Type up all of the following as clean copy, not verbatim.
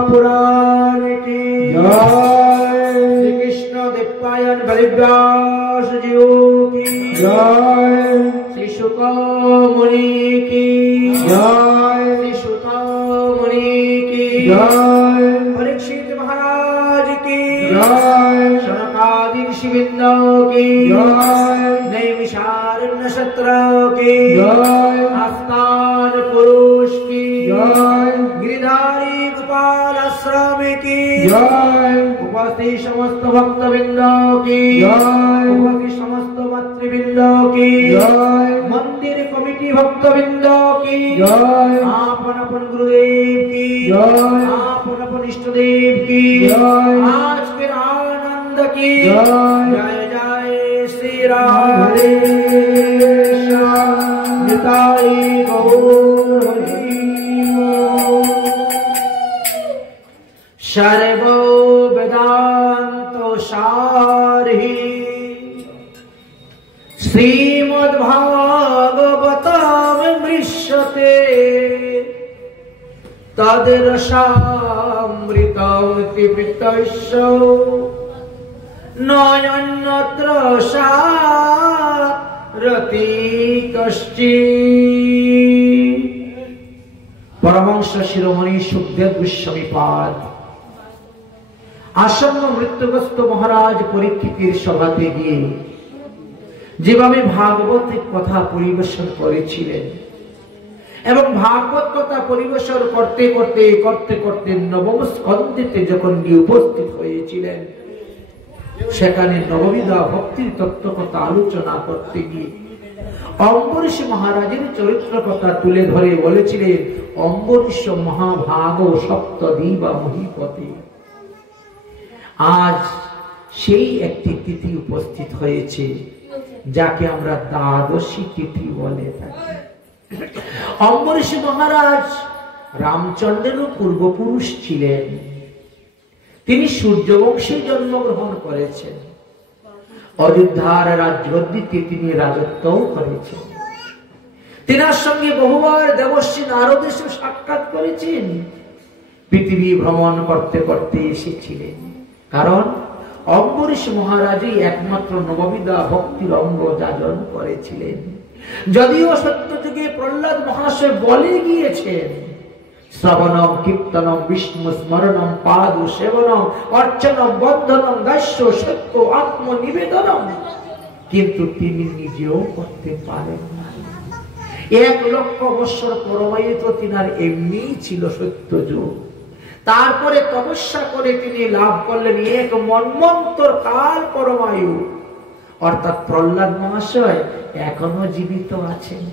पुराण की जय। श्री कृष्ण देवपायन बलिव्यास जीव की जय। श्री शुक मुनि की जय। श्री शुक मुनि की जय। परीक्षित महाराज की जय। शनकादि ऋषिवृंदों की जय। नैमिषारण्य क्षत्रों की जय। आस्थान पुरुष की जय। गिरिधारी गोपाल आश्रम की जय। उपस्थित समस्त भक्तवृंदों की जय। उपस्थित समस्त मातृवृंदों की जय। मंदिर कमिटी भक्तवृंदों की जय। आपन अपन गुरुदेव की जय। आपन अपन इष्टदेव की जय। आज के आनंद की जय। जय जय श्री राधे निताई गौर हरि। सर्वो वेदांतो सारहि श्रीमद्भागवतम मृष्यते तद्रसामृतमिति पितस्य नयन्यत्र सारति कश्चित्। परमहंस शिरोमणि सुखदेव गोस्वामी पाद আসন্ন মৃত্যুগ্রস্ত মহারাজ পরীক্ষিতের সভাতে গিয়ে যেভাবে ভাগবতের কথা পরিবেশন করেছিলেন এবং ভাগবত কথা পরিবেশন করতে করতে নবম স্কন্ধেতে যখন গিয়ে উপস্থিত হয়েছিলেন সেখানে নববিধা ভক্তির তত্ত্ব কথা আলোচনা করতে গিয়ে অম্বরীশ মহারাজের চরিত্র কথা তুলে ধরে বলেছিলেন অম্বরীশ মহাভাগ সপ্তদিবা মহীপতি। আজ সেই একটি তিথি উপস্থিত হয়েছে যাকে আমরা দ্বাদশী তিথি বলে থাকি। অম্বরীশ মহারাজ রামচন্দ্রের পূর্বপুরুষ ছিলেন। তিনি সূর্যবংশে জন্মগ্রহণ করেছেন। অযোধ্যার রাজগদ্দিতে তিনি রাজত্বও করেছেন। তিনার সঙ্গে বহুবার দেবর্ষি নারদ এসে সাক্ষাৎ করেছেন। পৃথিবী ভ্রমণ করতে করতে এসেছিলেন। কারণ অম্বরীশ মহারাজই একমাত্র নববিধা ভক্তির অঙ্গ যাজন করেছিলেন। যদিও সত্যযুগে প্রহ্লাদ মহাশয় বলে গিয়েছেন শ্রবণম কীর্তনম বিষ্ণু স্মরণম পাদ সেবনম অর্চনম বন্ধনম দাস্য সত্য আত্মনিবেদনম, কিন্তু তিনি নিজেও করতে পারেন না। 1 লক্ষ বৎসর পরমায়ু তো তিনার এমনিই ছিল সত্যযুগ। তারপরে তপস্যা করে তিনি লাভ করলেন 1 মন্বন্তর কাল পরমায়ু। অর্থাৎ প্রহ্লাদ মহাশয় এখনো জীবিত আছেন।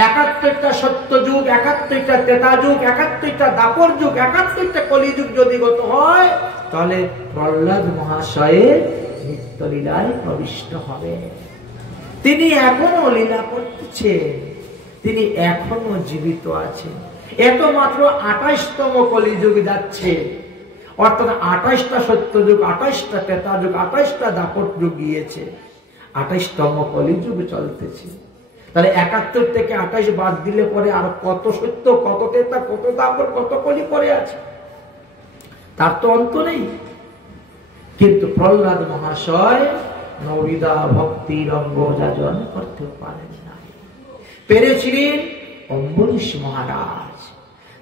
71টা সত্য যুগ, 71টা ত্রেতা যুগ, 71টা দাপর যুগ, 71টা কলিযুগ যদি গত হয় তাহলে প্রহ্লাদ মহাশয়ের নিত্য লীলায় প্রবিষ্ট হবে। তিনি এখনো লীলা করতেছেন, তিনি এখনো জীবিত আছেন। এত মাত্র 28তম কলিযুগ যাচ্ছে, অর্থাৎ 28টা সত্য যুগ, 28টা ত্রেতা যুগ, 28টা দাপর যুগ গিয়েছে, 28তম কলিযুগ চলতেছে। তাহলে 71 থেকে 28 বাদ দিলে পরে আর কত সত্য, কত ত্রেতা, কত দাপর, কত কলি পরে আছে, তার তো অন্ত নেই। কিন্তু প্রহ্লাদ মহাশয় নববিধা ভক্তির অঙ্গ যাজন করতে পারেন না, পেরেছিলেন অম্বরীশ মহারাজ।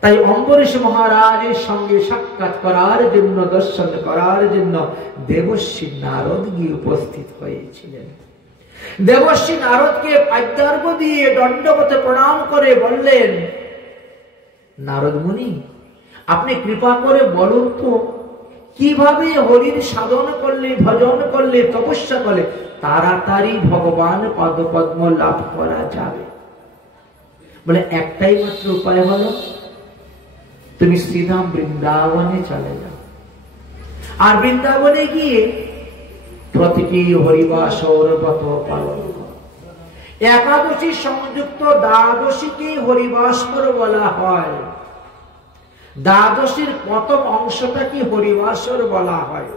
তাই অম্বরীশ মহারাজের সঙ্গে সাক্ষাৎ করার জন্য, দর্শন করার জন্য দেবর্ষি নারদ গিয়ে উপস্থিত হয়েছিলেন। দেবর্ষি নারদকে পাদ্যার্ঘ্য দিয়ে দণ্ডবতে প্রণাম করে বললেন, নারদ মুনি, আপনি কৃপা করে বলুন তো কিভাবে হরির সাধন করলে, ভজন করলে, তপস্যা করলে তাড়াতাড়ি ভগবান পদপদ্ম লাভ করা যাবে। বলে একটাই মাত্র উপায় হলো তুমি শ্রীধাম বৃন্দাবনে চলে যাও, আর বৃন্দাবনে গিয়ে প্রতিটি হরিবাসর ব্রত পালন করো। একাদশী সংযুক্ত দ্বাদশীকে হরিবাসর বলা হয়। দ্বাদশীর প্রথম অংশটাকে হরিবাসর বলা হয়।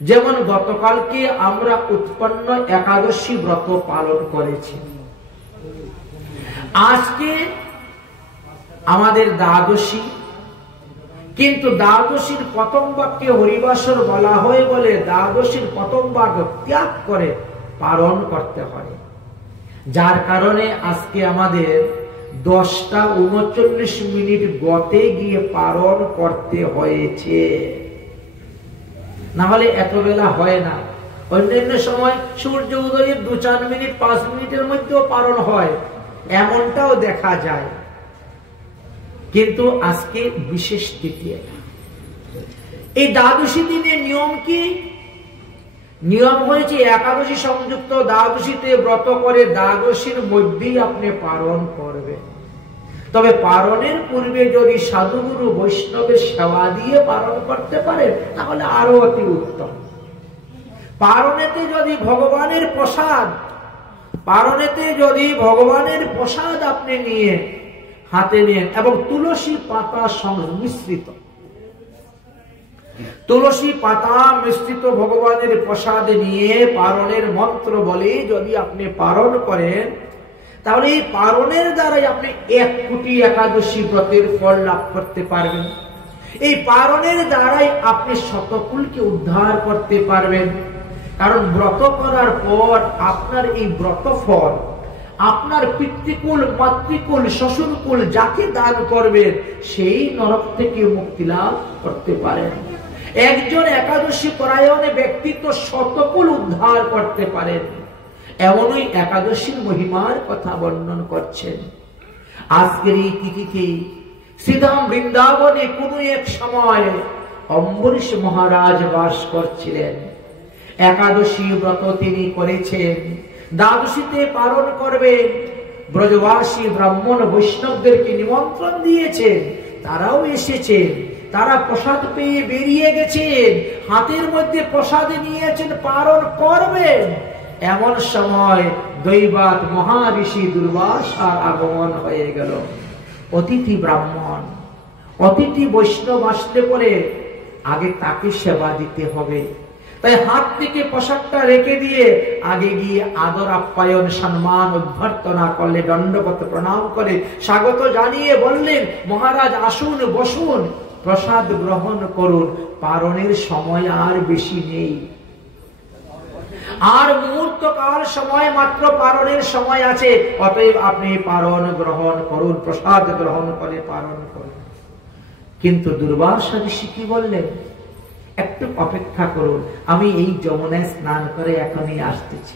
যেমন গতকালকে আমরা উৎপন্ন একাদশী ব্রত পালন করেছি, আজকে আমাদের দ্বাদশী, কিন্তু দ্বাদশীর প্রথম বাক্যে হরিবাসর বলা হয় বলে দ্বাদশীর প্রথম বাক্য ত্যাগ করে পালন করতে হয়। যার কারণে আজকে আমাদের 10:39 গতে গিয়ে পালন করতে হয়েছে, না হলে এত বেলা হয় না। অন্যান্য সময় সূর্য উদয়ের 2-4 মিনিট 5 মিনিটের মধ্যেও পালন হয়, এমনটাও দেখা যায়। কিন্তু আজকে বিশেষ তিথি। এই দ্বাদশী দিনের নিয়ম কি? নিয়ম হয়েছে একাদশী সংযুক্ত দ্বাদশীতে ব্রত করে দ্বাদশীর মধ্যেই আপনি পালন করবেন। তবে পালনের পূর্বে যদি সাধুগুরু বৈষ্ণবের সেবা দিয়ে পালন করতে পারেন তাহলে আরো অতি উত্তম। পালনেতে যদি ভগবানের প্রসাদ আপনি নিয়ে হাতে নেন এবং তুলসী পাতা মিশ্রিত ভগবানের প্রসাদ নিয়ে পালনের মন্ত্র বলে যদি আপনি পালন করেন তাহলে এই পালনের দ্বারাই আপনি 1 কোটি একাদশী ব্রতের ফল লাভ করতে পারবেন। এই পালনের দ্বারাই আপনি শতকুলকে উদ্ধার করতে পারবেন। কারণ ব্রত করার পর আপনার এই ব্রত ফল আপনার পিতৃকুল, মাতৃকুল, শ্বশুরকুল যাকে দান করবেন সেই নরক থেকে মুক্তি লাভ করতে পারেন। একজন একাদশী পরায়ণ ব্যক্তি তো শতকুল উদ্ধার করতে পারেন। এমনই একাদশীর মহিমার কথা বর্ণন করছেন। আজকের এই তিথিতে শ্রীধাম বৃন্দাবনে কোন এক সময় অম্বরীশ মহারাজ বাস করছিলেন। একাদশী ব্রত তিনি করেছেন, দ্বাদশীতে পালন করবেন। ব্রজবাসী ব্রাহ্মণ বৈষ্ণবদেরকে নিমন্ত্রণ দিয়েছেন, তারাও এসেছেন। তারা প্রসাদ পেয়ে বেরিয়ে গেছেন, হাতের মধ্যে প্রসাদ নিয়েছেন, পালন করবেন। এমন সময় দৈবাত মহারিষি দুর্বাসার আগমন হয়ে গেল। অতিথি ব্রাহ্মণ, অতিথি বৈষ্ণব আসলে পরে আগে তাকে সেবা দিতে হবে। তাই হাত থেকে প্রসাদটা রেখে দিয়ে আগে গিয়ে আদর আপ্যায়ন সম্মান অভ্যর্থনা করলে, দণ্ডবত প্রণাম করে স্বাগত জানিয়ে বললেন, মহারাজ আসুন, বসুন, প্রসাদ গ্রহণ করুন। পালনের সময় আর বেশি নেই, আর মুহূর্ত কাল সময় মাত্র পালনের সময় আছে। অতএব আপনি পালন গ্রহণ করুন, প্রসাদ গ্রহণ করে পালন করুন। কিন্তু দুর্বাসা ঋষি কি বললেন, একটু অপেক্ষা করুন, আমি এই যমুনায় স্নান করে এখনই আসতেছি।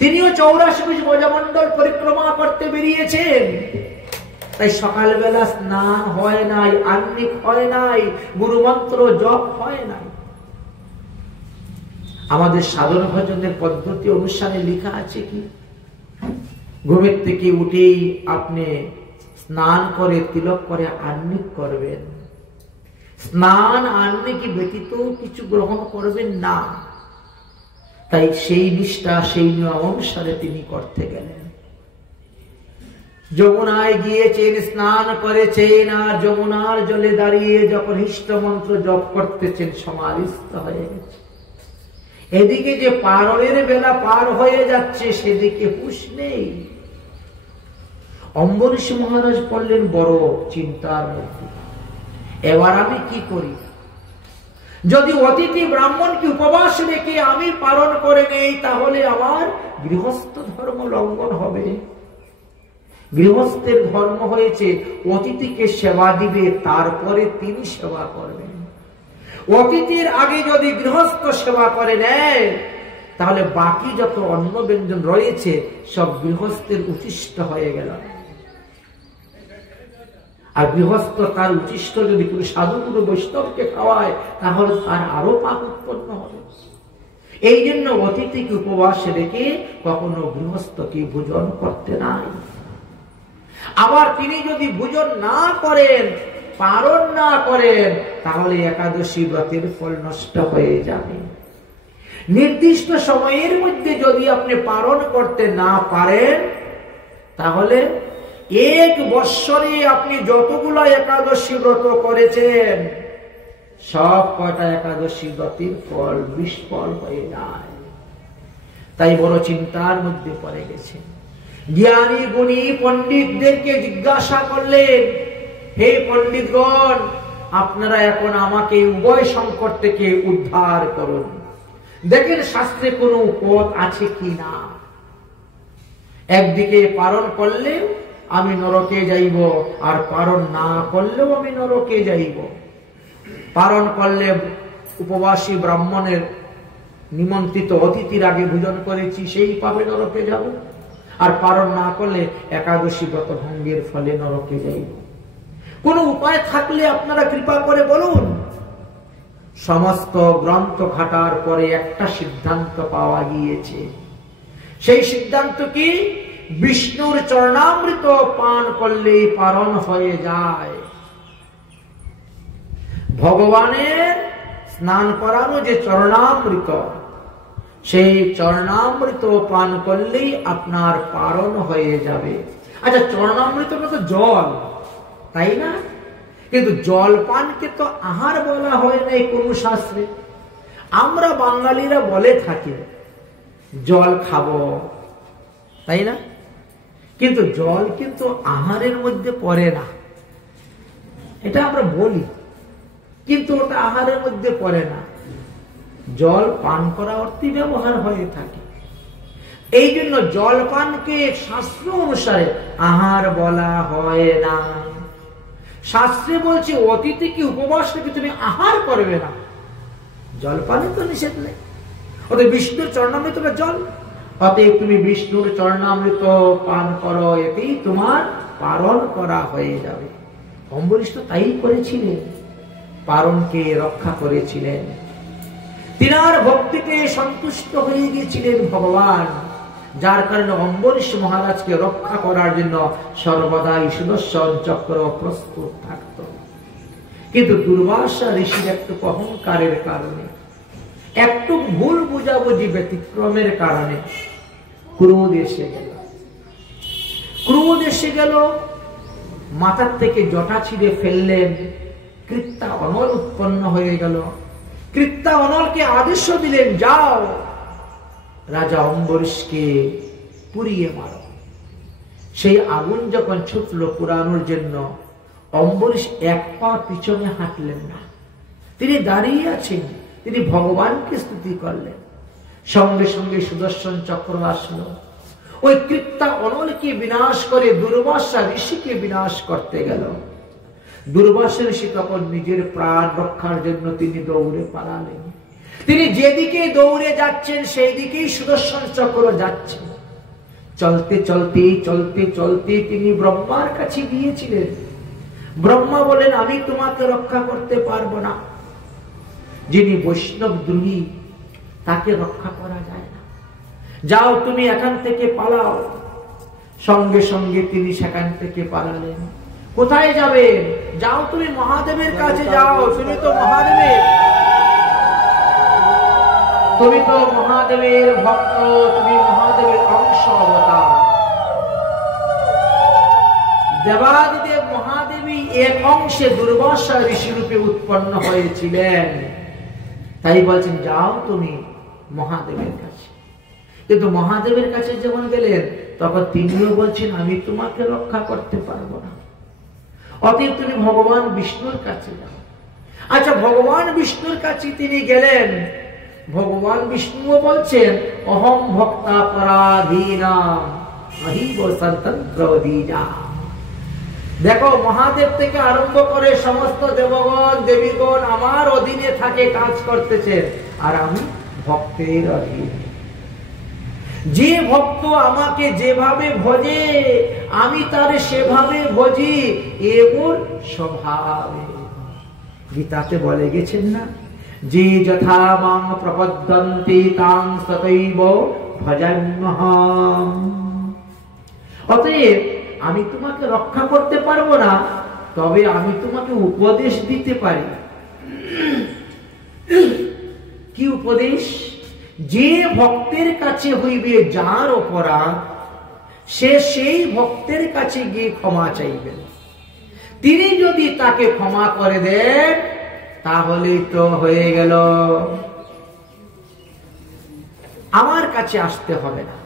তিনিও 84 ব্রজমণ্ডল পরিক্রমা করতে বেরিয়েছেন। তাই সকালবেলা স্নান হয় নাই, আহ্নিক হয় নাই, গুরুমন্ত্র জপ হয় নাই। আমাদের সাধন ভজনের পদ্ধতি অনুষ্ঠানে লেখা আছে কি, ঘুমের থেকে উঠেই আপনি স্নান করে তিলক করে আহ্নিক করবেন। স্নান আহ্নিক ব্যতীত কিছু গ্রহণ করবেন না। তাই সেই নিষ্ঠা, সেই নিয়ম অনুসারে তিনি করতে গেলেন। যমুনায় গিয়েছেন, স্নান করেছেন, আর যমুনার জলে দাঁড়িয়ে যখন ইষ্ট মন্ত্র জপ করতেছেন সমাধিস্থ হয়ে গেছে। এদিকে যে পালনের বেলা পার হয়ে যাচ্ছে সেদিকে হুঁশ নেই। অম্বরীশ মহারাজ পড়লেন বড় চিন্তার মধ্যে। এবার আমি কি করি? যদি অতিথি ব্রাহ্মণকে উপবাস রেখে আমি পালন করে নেই তাহলে আমার গৃহস্থ ধর্ম লঙ্ঘন হবে। গৃহস্থের ধর্ম হয়েছে অতিথিকে সেবা দিবে, তারপরে তিনি সেবা করবেন। অতিথির আগে যদি গৃহস্থ সেবা করে নেয় তাহলে বাকি যত অন্ন ব্যঞ্জন রয়েছে সব গৃহস্থের উচিষ্ট হয়ে গেল। আর গৃহস্থ তার উচিষ্ট যদি কোনো সাধুগুরু বৈষ্ণবকে খাওয়ায় তাহলে তার আরো পাপ উৎপন্ন হবে। এই জন্য অতিথিকে উপবাস রেখে কখনো গৃহস্থকে ভোজন করতে নাই। আবার তিনি যদি ভোজন না করেন, পালন না করেন, তাহলে একাদশী ব্রতের ফল নষ্ট হয়ে যাবে। নির্দিষ্ট সময়ের মধ্যে যদি আপনি পালন করতে না পারেন তাহলে 1 বৎসরে আপনি যতগুলো একাদশী ব্রত করেছেন সব কয়টা একাদশী ব্রতের ফল বিস্ফল হয়ে যায়। তাই বড় চিন্তার মধ্যে পড়ে গেছে। জ্ঞানী গুণী পণ্ডিতদেরকে জিজ্ঞাসা করলেন, হে পণ্ডিতগণ, আপনারা এখন আমাকে উভয় সংকট থেকে উদ্ধার করুন। দেখেন শাস্ত্রে কোনো পথ আছে কি না। একদিকে পালন করলে আমি নরকে যাইব, আর পালন না করলেও আমি নরকে যাইব। পালন করলে উপবাসী ব্রাহ্মণের নিমন্ত্রিত অতিথির আগে ভোজন করেছি, সেই পাবে নরকে যাব, আর পালন না করলে একাদশী ব্রত ভঙ্গের ফলে নরকে যাইব। কোন উপায় থাকলে আপনারা কৃপা করে বলুন। সমস্ত গ্রন্থ ঘাটার পরে একটা সিদ্ধান্ত পাওয়া গিয়েছে। সেই সিদ্ধান্ত কি? বিষ্ণুর চরণামৃত পান করলেই পালন হয়ে যায়। ভগবানের স্নান করানো যে চরণামৃত, সেই চরণামৃত পান করলেই আপনার পালন হয়ে যাবে। আচ্ছা, চরণামৃতটা তো জল, তাই না? কিন্তু জল পানকে তো আহার বলা হয় নাই কোন শাস্ত্রে। আমরা বাঙালিরা বলে থাকি জল খাবো, তাই না? কিন্তু জল কিন্তু আহারের মধ্যে পড়ে না, এটা আমরা বলি, কিন্তু ওটা আহারের মধ্যে পড়ে না। জল পান করা অর্থে ব্যবহার হয়ে থাকে। এই জন্য জল পানকে শাস্ত্র অনুসারে আহার বলা হয় না। শাস্ত্রে বলছে অতিথিকে উপবাস রেখে তুমি আহার করবে না, জল পানে তো নিষেধ নেই। অতএব বিষ্ণুর চরণামৃত জল, অতএব তুমি বিষ্ণুর চরণামৃত পান করো, এতেই তোমার পালন করা হয়ে যাবে। অম্বরীশ তো তাই করেছিলেন, পালনকে রক্ষা করেছিলেন। তিনার ভক্তিতে সন্তুষ্ট হয়ে গিয়েছিলেন ভগবান, যার কারণে অম্বরীশ মহারাজকে রক্ষা করার জন্য সর্বদাই সুদর্শন চক্র প্রস্তুত থাকত। কিন্তু দুর্বাসা ঋষির একটু অহংকারের কারণে, একটু ভুল বুঝাবুঝি ব্যতিক্রমের কারণে ক্রোধ এসে গেল। ক্রোধ এসে গেল, মাথার থেকে জটা ছিঁড়ে ফেললেন, কৃত্যা অনল উৎপন্ন হয়ে গেল। কৃত্যা অনলকে আদেশ দিলেন, যাও রাজা অম্বরীশকে পুড়িয়ে মারো। সেই আগুন যখন ছুটলো পুরানোর জন্য, অম্বরীশ এক পা পিছনে হাঁটলেন না, তিনি দাঁড়িয়ে আছেন, তিনি ভগবানকে স্তুতি করলেন। সঙ্গে সঙ্গে সুদর্শন চক্র আসলো, ওই কৃত্যা অনলকে বিনাশ করে দুর্বাসা ঋষিকে বিনাশ করতে গেল। দুর্বাসা ঋষি তখন নিজের প্রাণ রক্ষার জন্য তিনি দৌড়ে পালালেন। তিনি যেদিকে দৌড়ে যাচ্ছেন সেই দিকেই সুদর্শন চক্র যাচ্ছে। চলতে চলতে চলতে চলতে তিনি ব্রহ্মার কাছে গিয়েছিলেন। ব্রহ্মা বলেন, আমি তোমাকে রক্ষা করতে পারবো না। যিনি বৈষ্ণব দ্রোহী তাকে রক্ষা করা যায় না, যাও তুমি এখান থেকে পালাও। সঙ্গে সঙ্গে তিনি সেখান থেকে পালালেন। কোথায় যাবেন? যাও তুমি মহাদেবের কাছে যাও, তুমি তো মহাদেবের ভক্ত, তুমি মহাদেবের অংশ অবতার। দেবাদিদেব মহাদেবী এক অংশে দুর্বাসা ঋষি রূপে উৎপন্ন হয়েছিলেন, তাই বলছেন যাও তুমি মহাদেবের কাছে। কিন্তু মহাদেবের কাছে যখন গেলেন, তখন তিনিও বলছেন, আমি তোমাকে রক্ষা করতে পারবো না, অতএব তুমি ভগবান বিষ্ণুর কাছে যাও। আচ্ছা, ভগবান বিষ্ণুর কাছে তিনি গেলেন। ভগবান বিষ্ণুও বলছেন, অহম ভক্তা পরাধীনাম মহিব স্বতন্ত্রদীনা। দেখো, মহাদেব থেকে আরম্ভ করে সমস্ত দেবগণ দেবীগণ আমার অধীনে থাকে, কাজ করতেছে, আর আমি ভক্তের অধীনে। যে ভক্ত আমাকে যেভাবে ভজে আমি তারে সেভাবে ভজি, এমন স্বভাবে। গীতাতে বলে গেছেন না, যে যথা মাং প্রপদ্যন্তে তাং তথৈব ভজাম্যহম। অতএব আমি তোমাকে রক্ষা করতে পারবো না, তবে আমি তোমাকে উপদেশ দিতে পারি। কি উপদেশ? যে ভক্তের কাছে হইবে যার অপরাধ, সে সেই ভক্তের কাছে গিয়ে ক্ষমা চাইবেন। তিনি যদি তাকে ক্ষমা করে দেন, তাহলেই তো হয়ে গেল, আমার কাছে আসতে হবে না।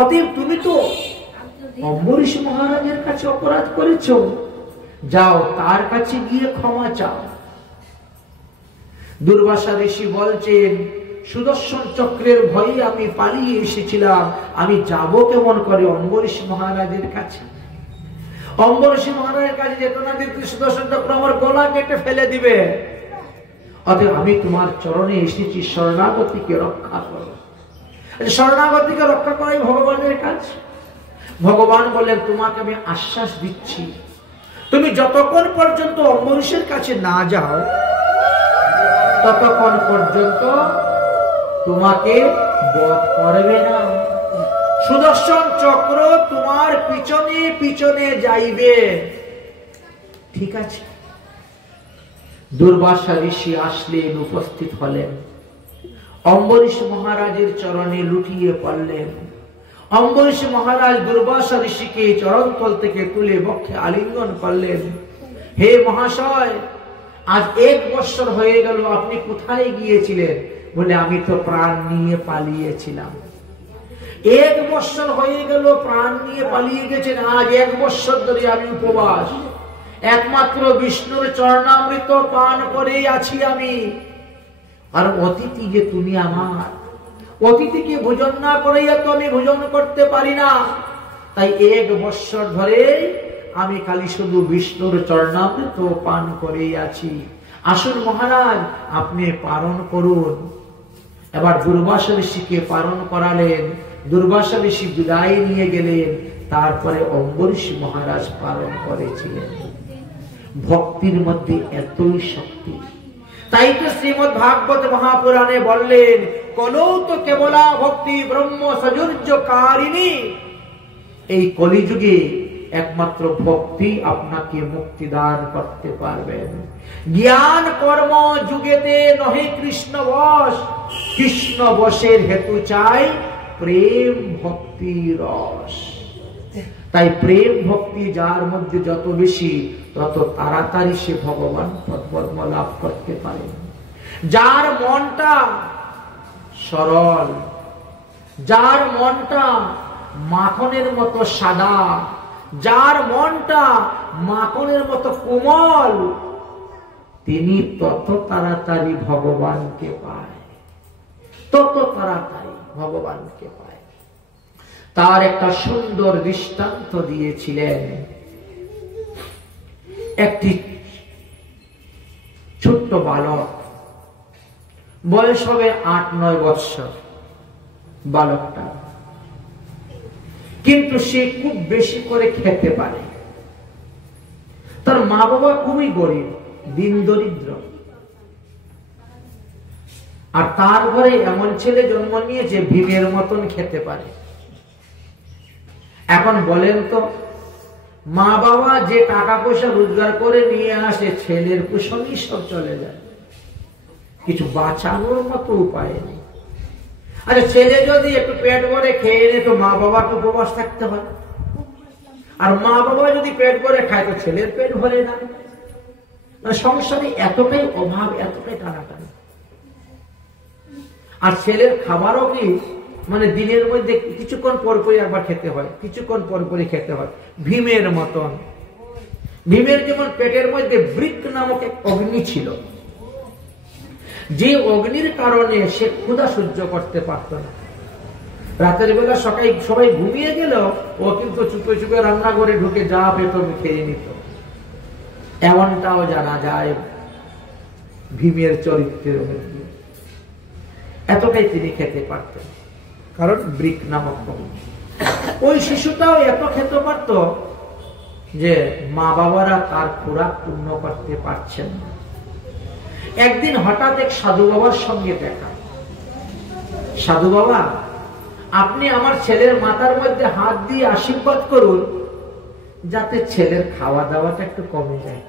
অতএব তুমি তো অম্বরীশ মহারাজের কাছে অপরাধ করেছো, যাও তার কাছে গিয়ে ক্ষমা চাও। দুর্বাসা ঋষি বলছেন, সুদর্শন চক্রের ভয়ে আমি পালিয়ে এসেছিলাম, আমি যাব কেমন করে অম্বরীশ মহারাজের কাছে? অম্বরীশ মহারাজের কাছে যেত না যেতে সুদর্শন চক্র আমার গলা কেটে ফেলে দিবে। অতএব আমি তোমার চরণে এসেছি, শরণাগতিকে রক্ষা করো। শরণাগতিকে রক্ষা করাই ভগবানের কাজ। ভগবান বলেন, তোমাকে আমি আশ্বাস দিচ্ছি, তুমি যতক্ষণ পর্যন্ত অম্বরীশের কাছে না যাও ততক্ষণ পর্যন্ত তোমাকে বধ করবে না। সুদর্শন চক্র তোমার পিছনে পিছনে যাইবে, ঠিক আছে? দুর্বাসা ঋষি আসলেন, উপস্থিত হলেন, অম্বরীশ মহারাজের চরণে লুটিয়ে পড়লেন। অম্বরীশ মহারাজ দুর্বাসা ঋষিকে চরণতল থেকে তুলে বক্ষে আলিঙ্গন করলেন। হে মহাশয়, আজ 1 বৎসর হয়ে গেল, আপনি কোথায় গিয়েছিলেন? বলে, আমি তো প্রাণ নিয়ে পালিয়েছিলাম। 1 বৎসর হয়ে গেল প্রাণ নিয়ে পালিয়ে গেছেন, আজ 1 বৎসর ধরে আমি উপবাস, একমাত্র বিষ্ণুর চরণামৃত পান করেই আছি আমি। আর অতিথি যে তুমি আমার, অতিথিকে ভোজন না করাইয়া তো আমি ভোজন করতে পারি না। তাই 1 বৎসর ধরে আমি খালি শুধু বিষ্ণুর চরণামৃত পান করেই আছি। আসুন মহারাজ, আপনি পালন করুন। এবার দুর্বাসা ঋষিকে পালন করালেন। দুর্বাসা ঋষি বিদায় নিয়ে গেলেন। তারপরে অম্বরীশ মহারাজ পালন করেছিলেন। ভক্তির মধ্যে এতই শক্তি। তাই তো শ্রীমদ্ ভাগবত মহাপুরাণে বললেন, কলৌ তো কেবলা ভক্তি ব্রহ্ম সজুর্যকারিণী। এই কলিযুগে একমাত্র ভক্তি আপনাকে মুক্তি দান করতে পারবেন। জ্ঞান কর্ম যুগেতে নহে কৃষ্ণ বশ, কৃষ্ণ বশের হেতু চাই প্রেম ভক্তি রস। তাই প্রেম ভক্তি যার মধ্যে যত বেশি, তত তাড়াতাড়ি সে ভগবান পদ্ম লাভ করতে পারে। যার মনটা সরল, যার মনটা মাখনের মতো সাদা, যার মনটা মাখনের মতো কোমল, তিনি তত তাড়াতাড়ি ভগবানকে পায়, তত তাড়াতাড়ি ভগবানকে পায়। তার একটা সুন্দর দৃষ্টান্ত দিয়েছিলেন। একটি ছোট্ট বালক, বয়স হবে 8-9 বৎসর বালকটা, কিন্তু সে খুব বেশি করে খেতে পারে। তার মা বাবা খুবই গরিব, দিন দরিদ্র, আর তার ঘরে এমন ছেলে জন্ম নিয়েছে ভীমের মতন খেতে পারে। এখন বলেন তো, মা বাবা যে টাকা পয়সা রোজগার করে নিয়ে আসে, ছেলের কুশলই সব চলে যায়, কিছু বাঁচানোর মতো উপায় নেই। আচ্ছা, ছেলে যদি একটু পেট ভরে খেয়ে নেয় তো মা বাবাকে উপবাস থাকতে হয়, আর মা বাবা যদি পেট ভরে খায় তো ছেলের পেট ভরে না। মানে সংসারে এতটাই অভাব, এতটাই টানাটানি। আর ছেলের খাবারও কি, মানে দিনের মধ্যে কিছুক্ষণ পরপরই একবার খেতে হয়, কিছুক্ষণ পরপরই খেতে হয়, ভীমের মতন। ভীমের যেমন পেটের মধ্যে বৃক নামক এক অগ্নি ছিল, যে অগ্নির কারণে সে ক্ষুধা সহ্য করতে পারত না। রাতের বেলা সবাই ঘুমিয়ে গেল, ও কিন্তু চুপে চুপে রান্না করে ঢুকে যা পেত খেয়ে নিত। এমনটাও জানা যায় ভীমের চরিত্রের মধ্যে। এতটাই তিনি খেতে পারতেন, কারণ বৃক নামক অগ্নি। ওই শিশুটাও এত খেতে পারত যে মা বাবারা তার খোরাক পূর্ণ করতে পারছেন না। একদিন হঠাৎ এক সাধু বাবার সঙ্গে দেখা। সাধু বাবা, আপনি আমার ছেলের মাথার মধ্যে হাত দিয়ে আশীর্বাদ করুন, যাতে ছেলের খাওয়া দাওয়াটা একটু কমে যায়।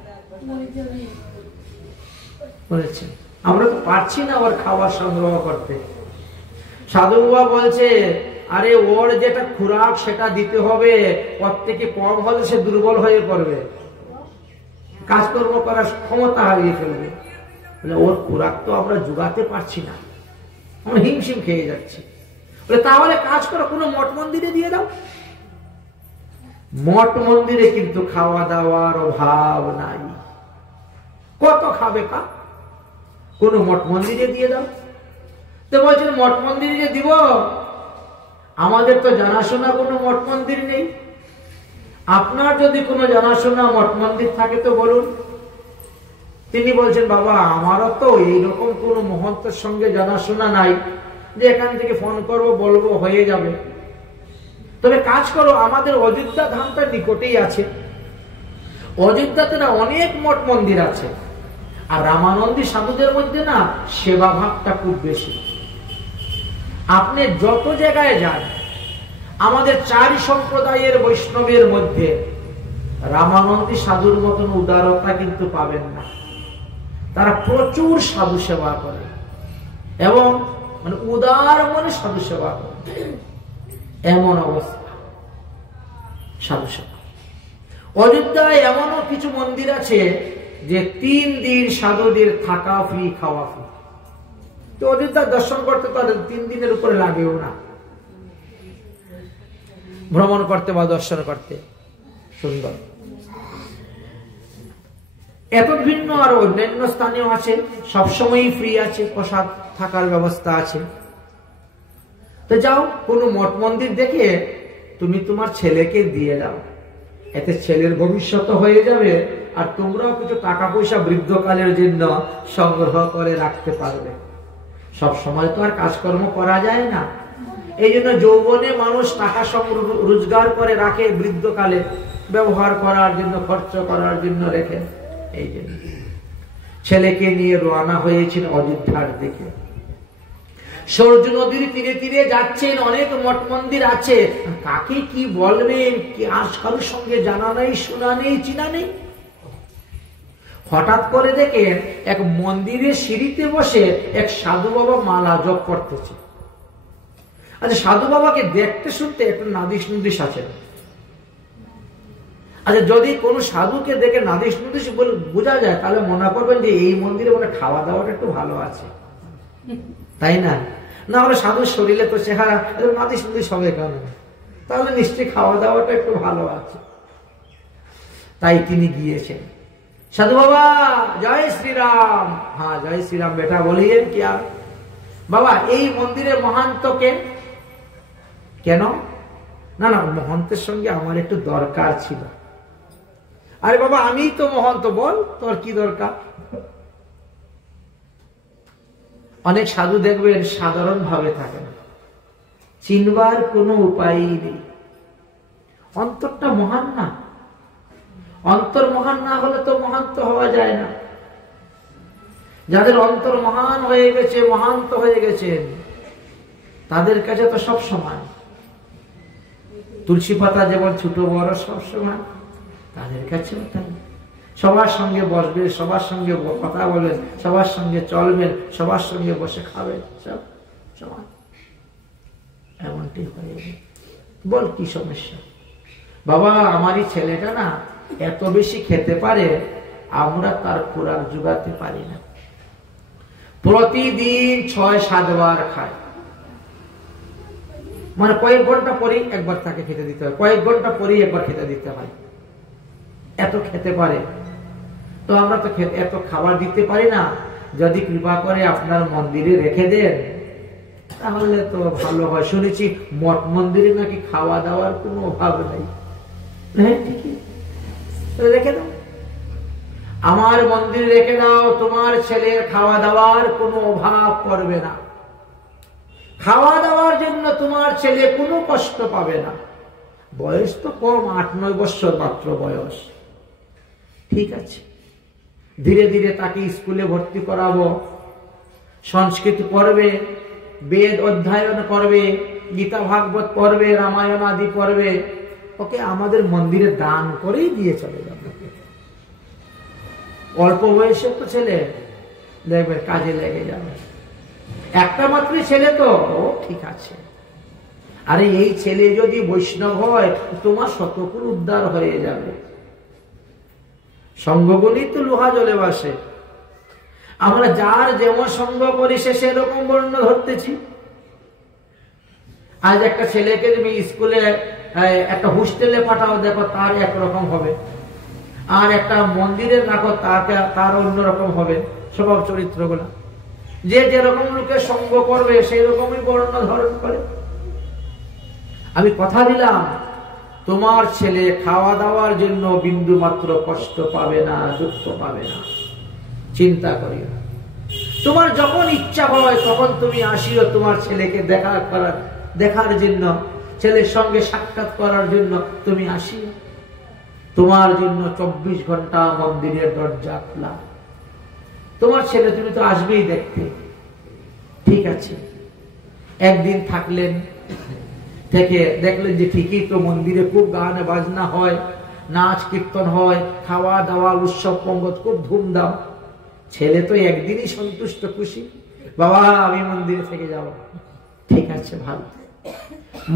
বলেছেন, আমরা তো পারছি না ওর খাবার সংগ্রহ করতে। সাধু বাবা বলছে, আরে ওর যেটা খোরাক সেটা দিতে হবে, ওর থেকে কম হলে সে দুর্বল হয়ে পড়বে, কাজকর্ম করার ক্ষমতা হারিয়ে ফেলবে। ওর খোরাক তো আমরা জোগাতে পারছি না, আমরা হিমশিম খেয়ে যাচ্ছি। তাহলে কাজ করো, কোনো মঠ মন্দিরে দিয়ে দাও। মঠ মন্দিরে কিন্তু খাওয়া দাওয়ার অভাব নাই। কত খাবে কা? কোন মঠ মন্দিরে দিয়ে দাও। তো বলছেন মঠ মন্দিরে যে দিব, আমাদের তো জানাশোনা কোনো মঠ মন্দির নেই। আপনার যদি কোনো জানাশোনা মঠ মন্দির থাকে তো বলুন। তিনি বলছেন বাবা আমারও তো এইরকম কোন মহন্তের সঙ্গে জানাশোনা নাই যে এখান থেকে ফোন করব বলবো হয়ে যাবে। তবে কাজ করো, আমাদের অযোধ্যা ধামটা নিকটেই আছে, অযোধ্যাতে না অনেক মঠ মন্দির আছে। আর রামানন্দী সাধুদের মধ্যে না সেবা ভাবটা খুব বেশি। আপনি যত জায়গায় যান, আমাদের চারি সম্প্রদায়ের বৈষ্ণবের মধ্যে রামানন্দী সাধুর মতন উদারতা কিন্তু পাবেন না। তারা প্রচুর সাধু সেবা করে এবং মানে উদার মনে সাধু সেবা করে, এমন অবস্থা সাধু সেবা। অযোধ্যায় এমনও কিছু মন্দির আছে যে 3 দিন সাধুদের থাকা ফ্রি, খাওয়া ফ্রি। তো অযোধ্যা দর্শন করতে তাদের 3 দিনের উপরে লাগেও না, ভ্রমণ করতে বা দর্শন করতে সুন্দর। এত ভিন্ন আর অন্যান্য স্থানেও আছে, সবসময়ই ফ্রি আছে, প্রসাদ থাকার ব্যবস্থা আছে। তো যাও কোনো মঠ মন্দির দেখে তুমি তোমার ছেলেকে দিয়ে দাও, এতে ছেলের ভবিষ্যৎ হয়ে যাবে আর তোমরাও কিছু টাকা পয়সা বৃদ্ধকালের জন্য সংগ্রহ করে রাখতে পারবে। সব সময় তো আর কাজকর্ম করা যায় না, এই জন্য যৌবনে মানুষ টাকা রোজগার করে রাখে, বৃদ্ধকালে ব্যবহার করার জন্য, খরচ করার জন্য রেখে। এই জন্য ছেলেকে নিয়ে রওনা হয়েছেন অযোধ্যার দিকে। সরজু নদীর তীরে তীরে যাচ্ছেন, অনেক মঠ মন্দির আছে, কাকে কি বলবেন কি আর কারোর সঙ্গে জানা নেই, শোনা নেই, চিনা নেই। হঠাৎ করে দেখেন এক মন্দিরের সিঁড়িতে বসে এক সাধু বাবা মালা জপ করতেছে। আচ্ছা, সাধু বাবাকে দেখতে শুনতে একটু নাদিস নুদিস আছে। আচ্ছা, যদি কোন সাধুকে দেখে নাদিস নুদিস বলে বোঝা যায়, তাহলে মনে করবেন যে এই মন্দিরে মানে খাওয়া দাওয়াটা একটু ভালো আছে, তাই না? না হলে সাধুর শরীরে তো চেহারা নাদিস নুদিস হবে কেন? তাহলে নিশ্চয়ই খাওয়া দাওয়াটা একটু ভালো আছে। তাই তিনি গিয়েছেন। সাধু বাবা জয় শ্রীরাম। হ্যাঁ জয় শ্রীরাম বেটা, বলিয়ে কি বাবা এই মন্দিরের মহান্ত কে? কেন? না না, মহন্তের সঙ্গে আমার একটু দরকার ছিল। আরে বাবা আমি তো মহন্ত, বল তোর কি দরকার? অনেক সাধু দেখবেন সাধারণ ভাবে থাকে না, চিনবার কোনো উপায়ই নেই। অন্তরটা মহান না, অন্তর মহান না হলে তো মহান্ত হওয়া যায় না। যাদের অন্তর মহান হয়ে গেছে, মহান্ত হয়ে গেছেন, তাদের কাছে তো সব সমান। তুলসী পাতা যেমন ছোট বড় সব সমান, তাদের কাছেও তাই। সবার সঙ্গে বসবে, সবার সঙ্গে কথা বলবেন, সবার সঙ্গে চলবেন, সবার সঙ্গে বসে খাবেন, সব সমান। এমনটি হয়ে গেছে। বল কি সমস্যা? বাবা আমারই ছেলেটা না এত বেশি খেতে পারে, আমরা তার খোরাক জোগাতে পারি না। প্রতিদিন 6-7 বার খায়, মানে কয়েক ঘন্টা পরেই একবার তাকে খেতে দিতে হয়, কয়েক ঘন্টা পরেই একবার খেতে দিতে হয়। এত খেতে পারে, তো আমরা তো এত খাবার দিতে পারি না। যদি কৃপা করে আপনার মন্দিরে রেখে দেন তাহলে তো ভালো হয়। শুনেছি মঠ মন্দিরে নাকি খাওয়া দাওয়ার কোনো অভাব নাই। হ্যাঁ ঠিকই, রেখে দাও, আমার মন্দিরে রেখে দাও, তোমার ছেলের খাওয়া দাওয়ার কোনো অভাব পড়বে না। খাওয়া দাওয়ার জন্য তোমার ছেলে কোনো কষ্ট পাবে না। বয়স তো কম, 8-9 বছর মাত্র বয়স। ঠিক আছে, ধীরে ধীরে তাকে স্কুলে ভর্তি করাবো, সংস্কৃত পড়বে, বেদ অধ্যয়ন করবে, গীতা ভাগবত পড়বে, রামায়ণ আদি পড়বে। ওকে আমাদের মন্দিরে দান করেই দিয়ে চলে যাবে। অল্প বয়সের তো ছেলে, দেখবে কাজে লেগে যাবে। একটা মাত্র ছেলে তো, ও ঠিক আছে। আরে এই ছেলে যদি বৈষ্ণব হয় তোমার শতকুল উদ্ধার হয়ে যাবে। সঙ্গগুলি তো লোহা জলে বাসে। আমরা যার যেমন সঙ্গ করি সে সেরকম বর্ণ ধরতেছি। আজ একটা ছেলেকে তুমি স্কুলে একটা হোস্টেলে পাঠাও, দেখো তার একরকম হবে, আর একটা মন্দিরে রাখো তার অন্যরকম হবে স্বভাব চরিত্রগুলা। যে যেরকম লোকের সঙ্গ করবে সেই রকমই বর্ণ ধারণ করে। আমি কথা দিলাম তোমার ছেলে খাওয়া দাওয়ার জন্য বিন্দু মাত্র কষ্ট পাবে না, দুঃখ পাবে না, চিন্তা করিও। তোমার যখন ইচ্ছা হয় তখন তুমি আসিও তোমার ছেলেকে দেখার জন্য, ছেলের সঙ্গে সাক্ষাৎ করার জন্য তুমি আসিও। তোমার জন্য 24 ঘন্টা মন্দিরের দরজা খোলা। তোমার ছেলে তুমি তো আসবেই দেখতে। ঠিক আছে, একদিন থাকলেন, থেকে দেখলেন যে ঠিকই তো মন্দিরে খুব গান বাজনা হয়, নাচ কীর্তন হয়, খাওয়া দাওয়া উৎসব পঙ্গত খুব ধুমধাম। ছেলে তো একদিনই সন্তুষ্ট খুশি, বাবা আমি মন্দিরে থেকে যাব। ঠিক আছে ভালো।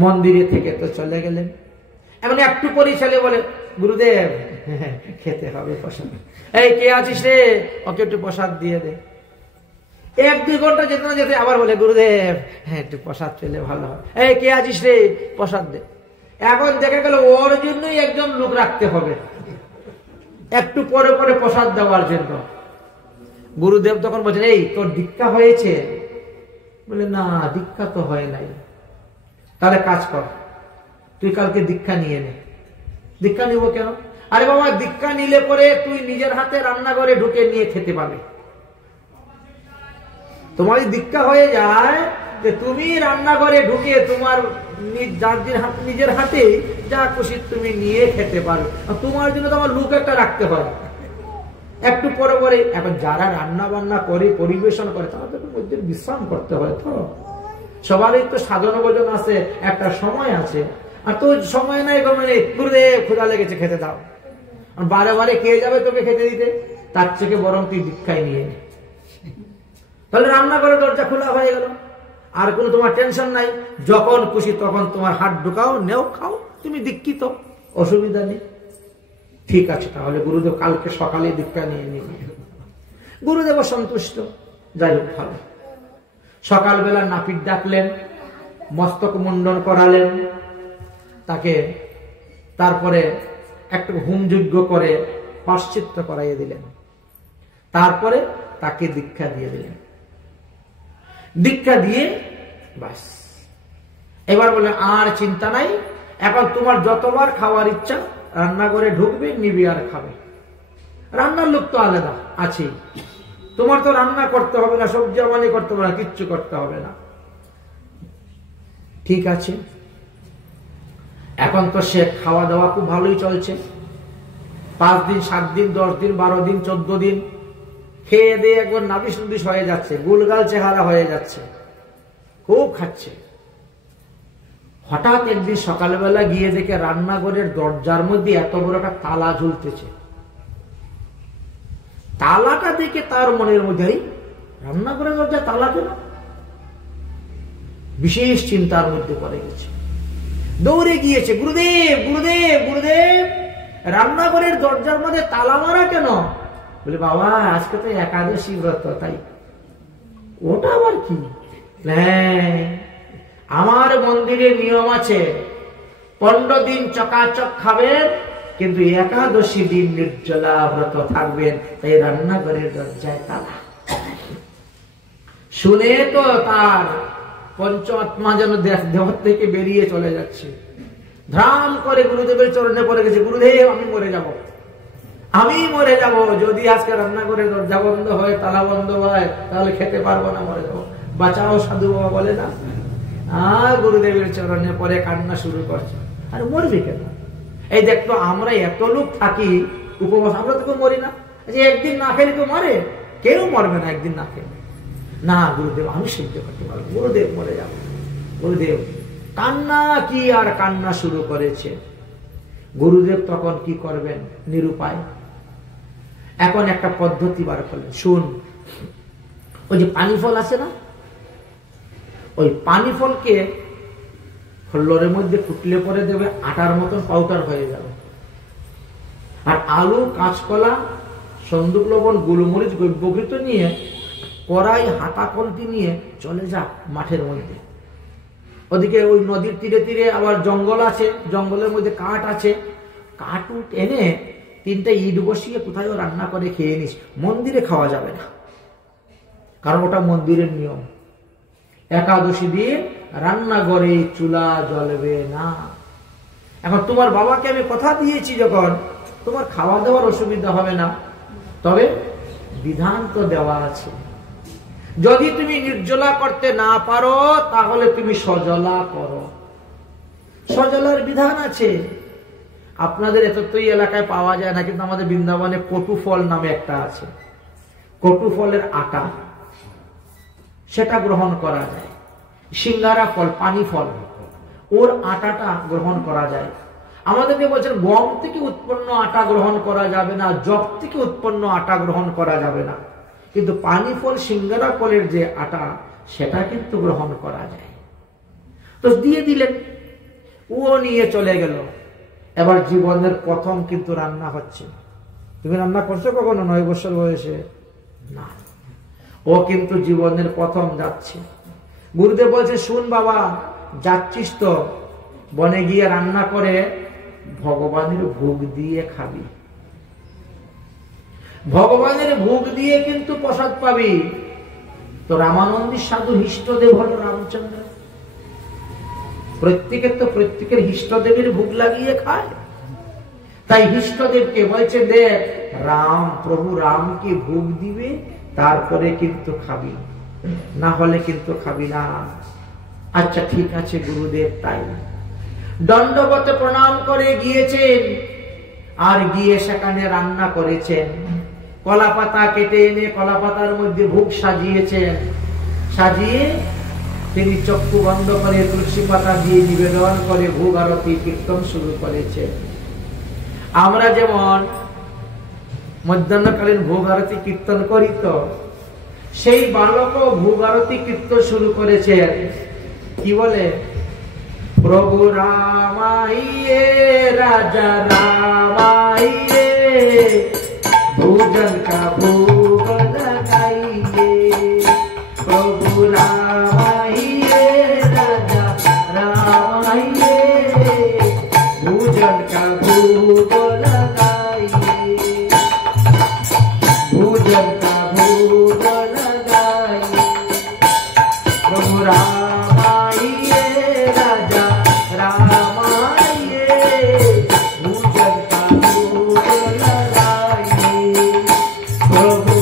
মন্দিরে থেকে তো চলে গেলেন। এমন একটু পরে ছেলে বলে, গুরুদেব খেতে হবে প্রসাদ। এই কে আছিস রে, ওকে একটু প্রসাদ দিয়ে দে। 1-2 ঘন্টা যেতে না যেতে আবার বলে, গুরুদেব হ্যাঁ একটু প্রসাদ পেলে ভালো হয়। এই কে আছিস রে, প্রসাদ দে। এখন দেখে গেল ওর জন্যই একজন লোক রাখতে হবে একটু পরে পরে প্রসাদ দেওয়ার জন্য। গুরুদেব তখন বলছেন, এই তোর দীক্ষা হয়েছে? বলে না, দীক্ষা তো হয় নাই। তাহলে কাজ কর, তুই কালকে দীক্ষা নিয়ে নে। দীক্ষা নিব কেন? আরে বাবা, দীক্ষা নিলে পরে তুই নিজের হাতে রান্নাঘরে ঢুকে নিয়ে খেতে পাবে। তোমার দীক্ষা হয়ে যায় যে তুমি রান্নাঘরে ঢুকে তোমার নিজের হাতে যা খুশি তুমি নিয়ে খেতে পারো। তোমার জন্য তোমার লোক একটা রাখতে হয় একটু পরে পরে। এখন যারা রান্না বান্না করে পরিবেশন করে তাদের মধ্যে বিশ্রাম করতে হয়। তো সবারই তো সাধন ভোজন আছে, একটা সময় আছে। আর তো সময় নাই, গুরুদেব ক্ষুধা লেগেছে খেতে দাও, বারে বারে কে যাবে তোকে খেতে দিতে? তার থেকে বরং তুই দীক্ষায় নিয়ে নে। তাহলে রান্না করে দরজা খোলা হয়ে গেল, আর কোনো তোমার টেনশন নাই। যখন খুশি তখন তোমার হাত ঢুকাও, নেও, খাও, তুমি দীক্ষিত, অসুবিধা নেই। ঠিক আছে, তাহলে গুরুদেব কালকে সকালে দীক্ষা নিয়ে নিন। গুরুদেব সন্তুষ্ট, যাই হোক ভালো। সকালবেলা নাপিত ডাকলেন, মস্তক মুন্ডন করালেন তাকে, তারপরে একটু হোমযজ্ঞ করে প্রায়শ্চিত্ত করাইয়ে দিলেন, তারপরে তাকে দীক্ষা দিয়ে দিলেন। দীক্ষা দিয়ে বাস এবার বলে আর চিন্তা নাই, এখন তোমার যতবার খাওয়ার ইচ্ছা রান্নাঘরে ঢুকবে, নিবি আর খাবে। রান্নার লোক তো আলাদা আছে, তোমার তো রান্না করতে হবে না, সবজি আমানি করতে হবে না, কিচ্ছু করতে হবে না। ঠিক আছে, এখন তো সে খাওয়া দাওয়া খুব ভালোই চলছে। 5 দিন 7 দিন 10 দিন 12 দিন 14 দিন খেয়ে দিয়ে একবার নাবিশ নুবিশ হয়ে যাচ্ছে, গুলগাল চেহারা হয়ে যাচ্ছে, খুব খাচ্ছে। হঠাৎ একদিন সকালবেলা গিয়ে দেখে রান্নাঘরের দরজার মধ্যে এত বড় একটা তালা ঝুলতেছে। তালাটা দেখে তার মনের মধ্যে, রান্নাঘরের দরজা তালা কেন? বিশেষ চিন্তার মধ্যে পড়ে গেছে, দৌড়ে গিয়েছে, গুরুদেব গুরুদেব গুরুদেব, রান্নাঘরের দরজার মধ্যে তালা মারা কেন? বলে, বাবা আজকে তো একাদশী ব্রত, তাই। ওটা আবার কি? হ্যাঁ, আমার মন্দিরে নিয়ম আছে, 15 দিন চকাচক খাবেন, কিন্তু একাদশী দিন নির্জলা ব্রত থাকবেন, তাই রান্নাঘরের দরজায় তালা। শুনে তো তার পঞ্চ আত্মা যেন দেহ থেকে বেরিয়ে চলে যাচ্ছে, ধ্রাম করে গুরুদেবের চরণে পড়ে গেছে। গুরুদেব আমি মরে যাব, আমি মরে যাব, যদি আজকে রান্নাঘরের দরজা বন্ধ হয়, তালা বন্ধ হয়, তাহলে খেতে পারবো না, মরে যাবো, বাঁচাও সাধু বাবা বলে না। গুরুদেবের চরণে পরে কান্না শুরু করছে। আর মরবি কেন? এই দেখতো আমরা এত লোক থাকি উপবাস, আমরা তো কেউ মরি না। যে একদিন না খেলে কেউ মরে? কেউ মরবে না একদিন না খেলে। না গুরুদেব আমি সহ্য করতে পারবো, গুরুদেব মরে যাব। গুরুদেব কান্না কি আর কান্না শুরু করেছে। গুরুদেব তখন কি করবেন, নিরুপায়। এখন একটা পদ্ধতি বার করলেন, শুন, ওই যে পানি ফল আছে না, ওই পানি ফলকে খোল্লরের মধ্যে কুটলে পরে দেবে, আটার মতন পাউডার হয়ে যাবে। আর আলু, কাঁচকলা, সন্দুক লবণ, গোলমরিচ, গব্যঘৃত নিয়ে, কড়াই, হাতা কলটি নিয়ে চলে যা মাঠের মধ্যে। ওদিকে ওই নদীর তীরে তীরে আবার জঙ্গল আছে, জঙ্গলের মধ্যে কাঠ আছে, কাঠ উঠ এনে 3টে ইট বসিয়ে কোথায় রান্না করে খেয়ে নিস। মন্দিরে খাওয়া যাবে না, কারণ ওটা মন্দিরের নিয়ম। একাদশী দিন রান্নাঘরে চুলা জ্বলবে না। এখন তোমার বাবাকে আমি কথা দিয়েছি, যখন তোমার খাওয়া দাওয়ার অসুবিধা হবে না, তবে বিধান তো দেওয়া আছে। যদি তুমি নির্জলা করতে না পারো তাহলে তুমি সজলা করো, সজলার বিধান আছে। আপনাদের এতই এলাকায় পাওয়া যায় না, কিন্তু আমাদের বৃন্দাবনে কটু ফল নামে একটা আছে। কটু ফলের আটা, সেটা গ্রহণ করা যায়। সিঙ্গারা ফল, পানি ফল, ওর আটাটা গ্রহণ করা যায়। আমাদেরকে বলছেন গম থেকে উৎপন্ন আটা গ্রহণ করা যাবে না, জব থেকে উৎপন্ন আটা গ্রহণ করা যাবে না, কিন্তু পানি ফল, সিঙ্গারা ফলের যে আটা, সেটা কিন্তু গ্রহণ করা যায়। তো দিয়ে দিলেন, ও নিয়ে চলে গেল। এবার জীবনের প্রথম কিন্তু রান্না হচ্ছে। তুমি রান্না করছো কখনো 9 বছর বয়সে? না। ও কিন্তু জীবনের প্রথম যাচ্ছে। গুরুদেব বলছে, শুন বাবা, যাচ্ছিস তো, বনে গিয়ে রান্না করে ভগবানের ভোগ দিয়ে খাবি। ভগবানের ভোগ দিয়ে কিন্তু প্রসাদ পাবি। তো রামানন্দী সাধু হিষ্টদেব হল রামচন্দ্র। প্রত্যেকের হিষ্টদেবের ভোগ লাগিয়ে খায়। তাই হিষ্টদেবকে বলছে, দেখ, রাম, প্রভু রামকে ভোগ দিবে, তারপরে কিন্তু খাবি, না হলে কিন্তু খাবি না। আচ্ছা ঠিক আছে গুরুদেব। তাই দণ্ডবতে প্রণাম করে গিয়েছেন, আর গিয়ে সেখানে রান্না করেছেন। কলা পাতা কেটে এনে কলা পাতার মধ্যে ভোগ সাজিয়েছেন। সাজিয়ে তিনি চক্ষু বন্ধ করে তুলসী পাতা দিয়ে নিবেদন করে ভোগ আরতি কীর্তন শুরু করেছেন। আমরা যেমন মধ্যাহ্নকালীন ভোগ আরতি কীর্তন করি, তো সেই বালকও ভোগ আরতি কীর্তন শুরু করেছেন। কি বলে? প্রভু রামাইয়ে রাজা রামাইয়ে ভোজন কা ভোগ लगाइए। প্রভু রামাইয়ে রাজা রামাইয়ে ভোজন কা ভোগ लगाइए। ভোজন কা ভোগ लगाइए। প্রভু রামাইয়ে রাজা রামাইয়ে ভোজন কা ভোগ लगाइए। প্রভু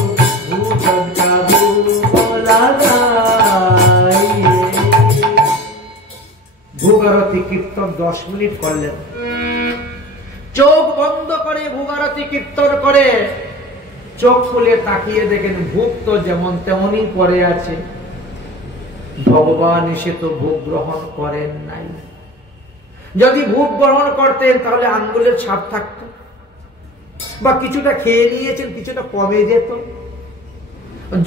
ভোজন কা ভোগ लगाइए। ভোগারতি কীর্তন 10 মিনিট করলেন। চোখ বন্ধ করে ভোগারতি কীর্তন করে চোখ খুলে তাকিয়ে দেখেন ভোগ তো যেমন তেমনই পড়ে আছে। ভগবান এসে তো ভোগ গ্রহণ করেন নাই। যদি ভোগ গ্রহণ করতেন তাহলে আঙ্গুলের ছাপ থাকতো, বা কিছুটা খেয়ে নিয়েছেন, কিছুটা কমে যেত।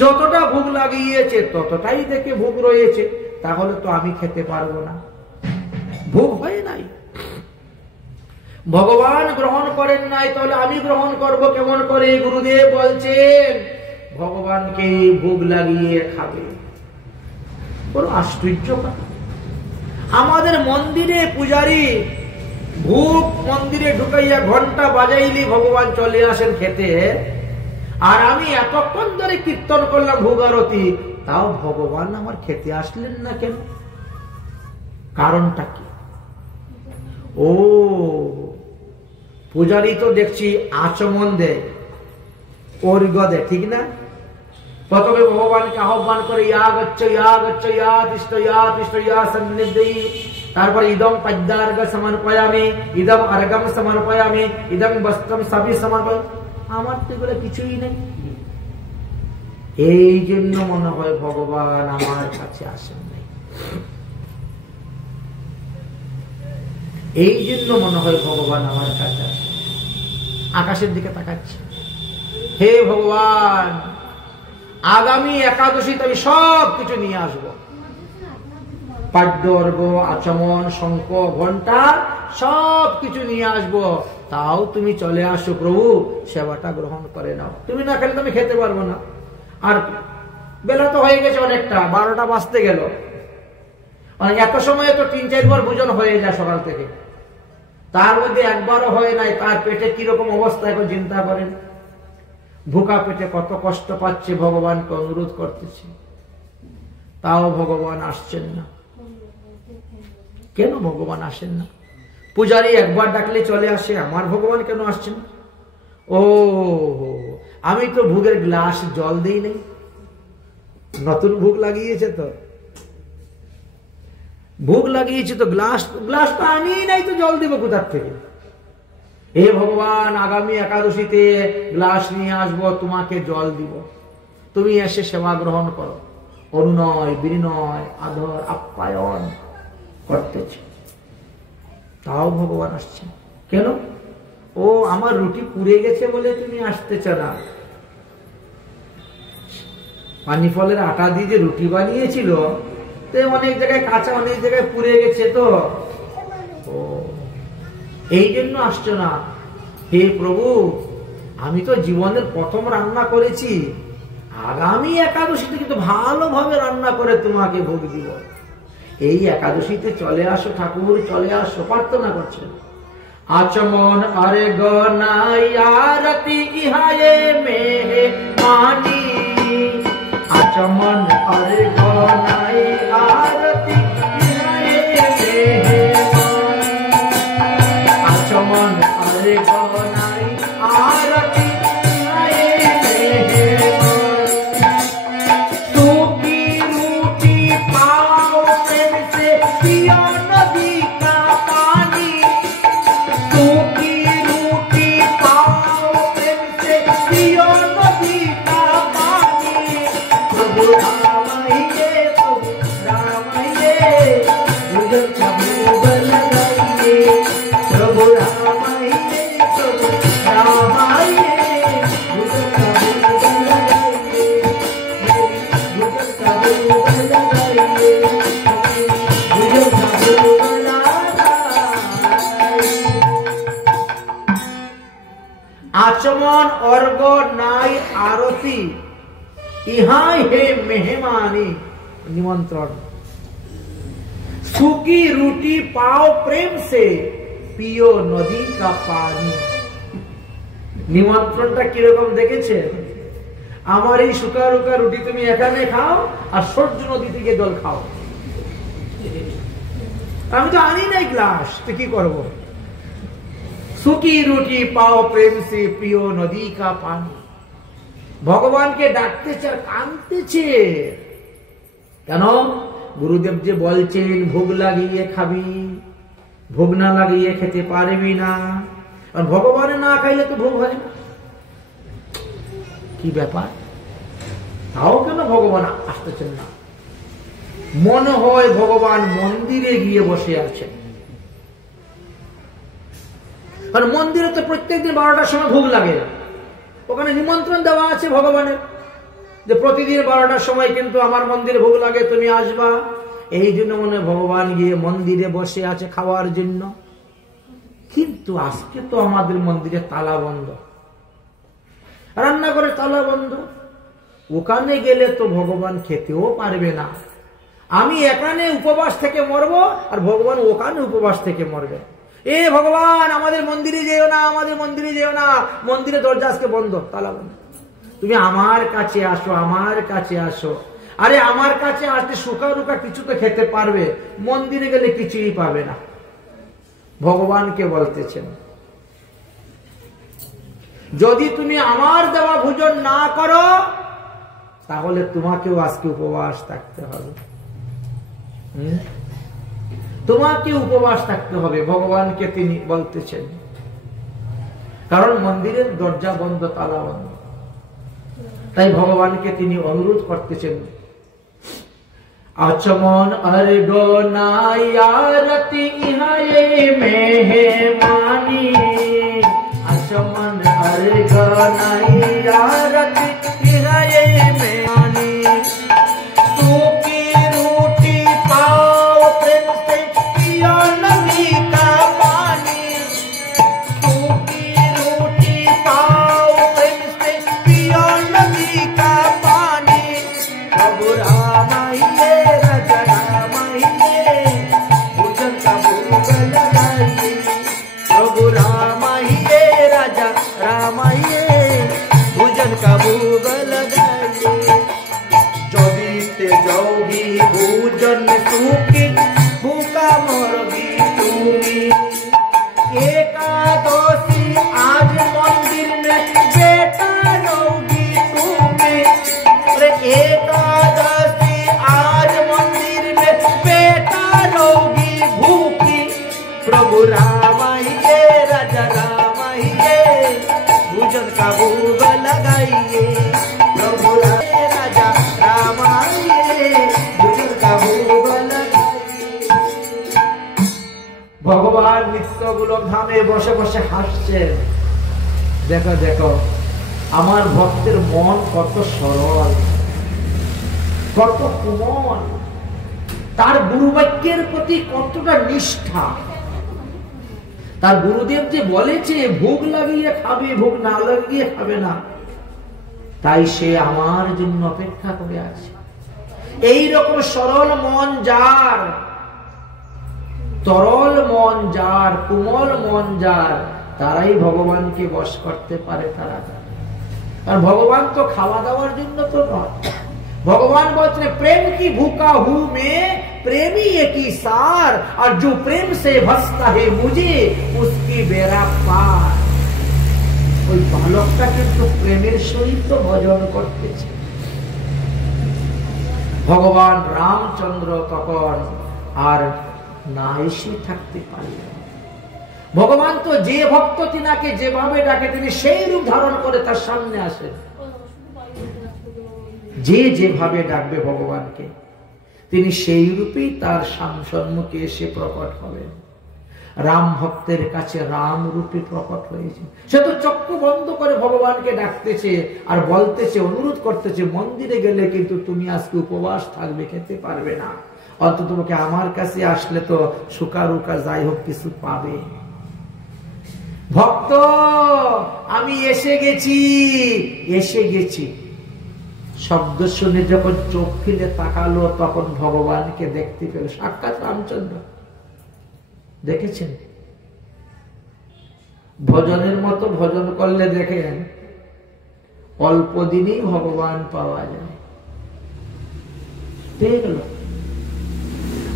যতটা ভোগ লাগিয়েছে ততটাই দেখে ভোগ রয়েছে, তাহলে তো আমি খেতে পারবো না। ভোগ হয় নাই, ভগবান গ্রহণ করেন নাই, তাহলে আমি গ্রহণ করব কেমন করে? গুরুদেব বলছেন ভগবানকে ভোগ লাগিয়ে খাবে। বড় আশ্চর্য কথা। আমাদের মন্দিরে পূজারী ভোগ মন্দিরে ঢুকাইয়া ঘন্টা বাজাইলে ভগবান চলে আসেন খেতে, আর আমি এতক্ষণ ধরে কীর্তন করলাম ভোগ আরতি, তাও ভগবান আমার খেতে আসলেন না কেন? কারণটা কি? ও, পূজারী তো দেখছি আচমন দেয়, অর্ঘ্য দেয়, ঠিক না? প্রথমে ভগবানকে আহ্বান করে ইয়া গচ্ছ ইয়া গচ্ছ ইয়া তিষ্ঠ ইয়া তিষ্ঠ ইয়া সন্নিধি, তারপর ইদম পদ্যার্ঘ সমর্পয়ামি, ইদম অর্ঘম সমর্পয়ামি, ইদম বস্ত্রম সবই সমর্পয়। আমার তো এগুলো কিছুই নেই। এই জন্য মনে হয় ভগবান আমার কাছে আসেন নাই। এই জন্য মনে হয় ভগবান আমার কাছে আসেন। আকাশের দিকে তাকাচ্ছে, হে ভগবান, আগামী একাদশীতে আমি সব কিছু নিয়ে আসবো। পাদ্য, অর্ঘ্য, আচমন, শঙ্খ, ঘন্টা সব কিছু নিয়ে আসবো। তাও তুমি চলে আসো প্রভু, সেবাটা গ্রহণ করে নাও। তুমি না খেলে তো আমি খেতে পারবো না। আর বেলা তো হয়ে গেছে অনেকটা, 12টা বাজতে গেল। এত সময় তো 3-4 বার ভোজন হয়ে যায় সকাল থেকে, তার মধ্যে একবারও হয় নাই, তার পেটে কিরকম অবস্থা এখন চিন্তা করেন। ভুকা পেটে কত কষ্ট পাচ্ছে, ভগবানকে অনুরোধ করতেছে, তাও ভগবান আসছেন না। কেন ভগবান আসেন না? পূজারী একবার ডাকলে চলে আসে, আমার ভগবান কেন আসছেন? ও আমি তো ভোগের গ্লাস জল দিই নাই, নতুন ভোগ লাগিয়েছে তো, ভোগ লাগিয়েছে তো গ্লাস তো আনি নাই, তো জল দিব কোথার থেকে? হে ভগবান, আগামী একাদশীতে গ্লাস নিয়ে আসবো, তোমাকে জল দিব, তুমি এসে সেবা গ্রহণ করো। অনুনয় বিনয় আদর আপ্যায়ন করতেছে, তাও ভগবান আসছে কেন? ও আমার রুটি পুড়ে গেছে বলে তুমি আসতেছ না। পানি ফলের আটা দিয়ে যে রুটি বানিয়েছিল, তো অনেক জায়গায় কাঁচা, অনেক জায়গায় পুড়ে গেছে, তো ও এই জন্য আসছো না। হে প্রভু, আমি তো জীবনের প্রথম রান্না করেছি, আগামী একাদশীতে কিন্তু ভালোভাবে রান্না করে তোমাকে ভোগ দিব। এই একাদশীতে চলে আসো ঠাকুর, চলে আসো, প্রার্থনা করছেন। আচমন আরে গনাই আরতি ইহায়ে মেহে মানি, আচমন আরে গনাই আরতি ইহায়ে মেহে মানি, আচমন আরে গনাই আরতি ইহায়ে মেহে মানি। सूखी रोटी पाओ प्रेम से पियो नदी का पानी, सूखी रोटी पाओ प्रेम से पियो नदी का पानी। प्रभु रामाइये मुझे प्रभु लगाइए, प्रभु रामाइये मुझे प्रभु लगाइए, आचमन अर्घ नाई आरती इहाई हे मेहमानी, निमंत्रण। सूखी रोटी पाओ प्रेम से पियो नदी का पानी। निमंत्रणটা কিরকম দেখেছে? আমার এই শুকা রুকা রুটি তুমি এখানে খাও, আর সূর্য নদী থেকে জল খাও। আমি তো আনি নাই গ্লাস, তো কি করবো? সুকি রুটি পাও প্রেম সে পিও নদী কা পানি। ভগবানকে ডাকতেছে আর কাঁদতেছে কেন? গুরুদেব যে বলছেন ভোগ লাগিয়ে খাবি, ভোগ না লাগিয়ে খেতে পারবি না, আর ভগবানে না খাইলে তো ভোগ হয় না। কি ব্যাপার? তাও কেন ভগবান আসতেছেন না? মনে হয় ভগবান মন্দিরে গিয়ে বসে আছেন, কারণ মন্দিরে তো প্রত্যেকদিন 12টার সময় ভোগ লাগে, ওখানে নিমন্ত্রণ দেওয়া আছে ভগবানের যে প্রতিদিন 12টার সময় কিন্তু আমার মন্দিরে ভোগ লাগে, তুমি আসবা। এই জন্য মনে ভগবান গিয়ে মন্দিরে বসে আছে খাওয়ার জন্য। কিন্তু আজকে তো আমাদের মন্দিরে তালা বন্ধ, রান্না করে তালা বন্ধ। ওখানে গেলে তো ভগবান খেতেও পারবে না। আমি এখানে উপবাস থেকে মরবো, আর ভগবান ওখানে উপবাস থেকে মরবে। এ ভগবান, আমাদের মন্দিরে যেও না, আমাদের মন্দিরে যেও না, মন্দিরে দরজা আজকে বন্ধ, তালা বন্ধ। তুমি আমার কাছে আসো, আমার কাছে আসো। আরে আমার কাছে আসলে শুকা রুকা কিছু তো খেতে পারবে, মন্দিরে গেলে কিছুই পাবে না। ভগবানকে বলতেছেন, যদি তুমি আমার দেওয়া ভোজন না করো, তাহলে তোমাকেও আজকে উপবাস থাকতে হবে। তোমাকে উপবাস থাকতে হবে, ভগবানকে তিনি বলতেছেন। কারণ মন্দিরের দরজা বন্ধ, তালা বন্ধ। তাই ভগবানকে তিনি অনুরোধ করতেছেন, আচমন अर्घ नाई आरती इहाये मेहमानी, आचमन अर्घ नाई आरती इहाये मेहमानी। सूखी रोटी पाओ प्रेम से पियो नदी का पानी, सूखी रोटी पाओ प्रेम से पियो नदी का पानी। प्रभु रामाइये रज रामाइये भजन सुखी भूखा मरबी তুমি एकादशी आज मंदिर में बेटा रहोगी তুমি एकादशी आज मंदिर में बेटा रहोगी भूखी प्रभु राम आइए राजा राम आइए भोजन का भोग लगाइए प्रभु राजा राम आइए भोजन का भोग लगाइए। भगवान नित्य गोलक धामे बसे बसे हासছেন। देखो देखो আমার ভক্তের মন কত সরল কত কোমল, তার গুরু বাক্যের প্রতি কতটা নিষ্ঠা। তার গুরুদেব যে বলেছে ভোগ লাগিয়ে খাবে, ভোগ না লাগিয়ে খাবে না, তাই সে আমার জন্য অপেক্ষা করে আছে। এই রকম সরল মন যার, তরল মন যার, কোমল মন যার, তারাই ভগবানকে বশ করতে পারে। তারা আর ভগবান তো খাওয়া দাওয়ার জন্য তো নয়। भगवान बोलते हैं प्रेम की भूखा हूं मैं, प्रेमी एक ही सार, और जो प्रेम से भसता है मुझे उसकी बेड़ा पार। ওই বালকটা কিন্তু প্রেমের সহিত ভজন করতেছে। ভগবান রামচন্দ্র তখন আর না এসে থাকতে পারলেন। ভগবান তো যে ভক্ত তিনাকে যেভাবে ডাকে তিনি সেই রূপ ধারণ করে তার সামনে আসেন। যে যেভাবে ডাকবে ভগবানকে তিনি সেই রূপেই তার সম্মুখে এসে প্রকট হবেন। রাম ভক্তের কাছে রাম রূপে প্রকট হয়েছে। সে তো চক্ষু বন্ধ করে ভগবানকে ডাকতেছে আর বলতেছে, অনুরোধ করতেছে, মন্দিরে গেলে কিন্তু তুমি আজকে উপবাস থাকবে, খেতে পারবে না, অন্তত তোমাকে আমার কাছে আসলে তো সুকা রুকা যাই হোক কিছু পাবে। ভক্ত আমি এসে গেছি, এসে গেছি শব্দ শুনে যখন চোখ ফিরে তাকালো তখন ভগবানকে দেখতে পেল। সাক্ষাৎ রামচন্দ্র দেখেছেন। ভজনের মতো ভজন করলে দেখেন অল্প দিনেই ভগবান পাওয়া যায়। পেয়ে গেল।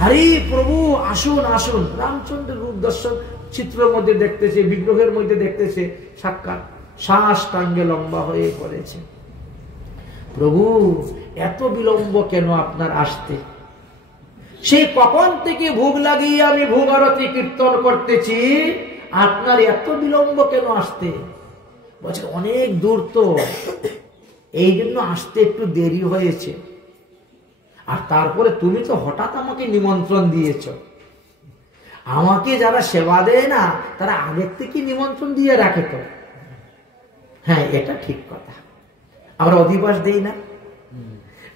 আরে প্রভু আসুন আসুন। রামচন্দ্র রূপ দর্শন চিত্রের মধ্যে দেখতেছে, বিগ্রহের মধ্যে দেখতেছে, সাক্ষাৎ শ্বাস টাঙ্গে লম্বা হয়ে পড়েছে। প্রভু এত বিলম্ব কেন আপনার আসতে? সেই কখন থেকে ভোগ লাগিয়ে আমি ভোগ আরতি কীর্তন করতেছি, আপনার এত বিলম্ব কেন আসতে? বলছে অনেক দূর তো, এই জন্য আসতে একটু দেরি হয়েছে। আর তারপরে তুমি তো হঠাৎ আমাকে নিমন্ত্রণ দিয়েছ। আমাকে যারা সেবা দেয় না তারা আগের থেকে নিমন্ত্রণ দিয়ে রাখে তো। হ্যাঁ এটা ঠিক কথা। আমরা অধিবাস দেই না,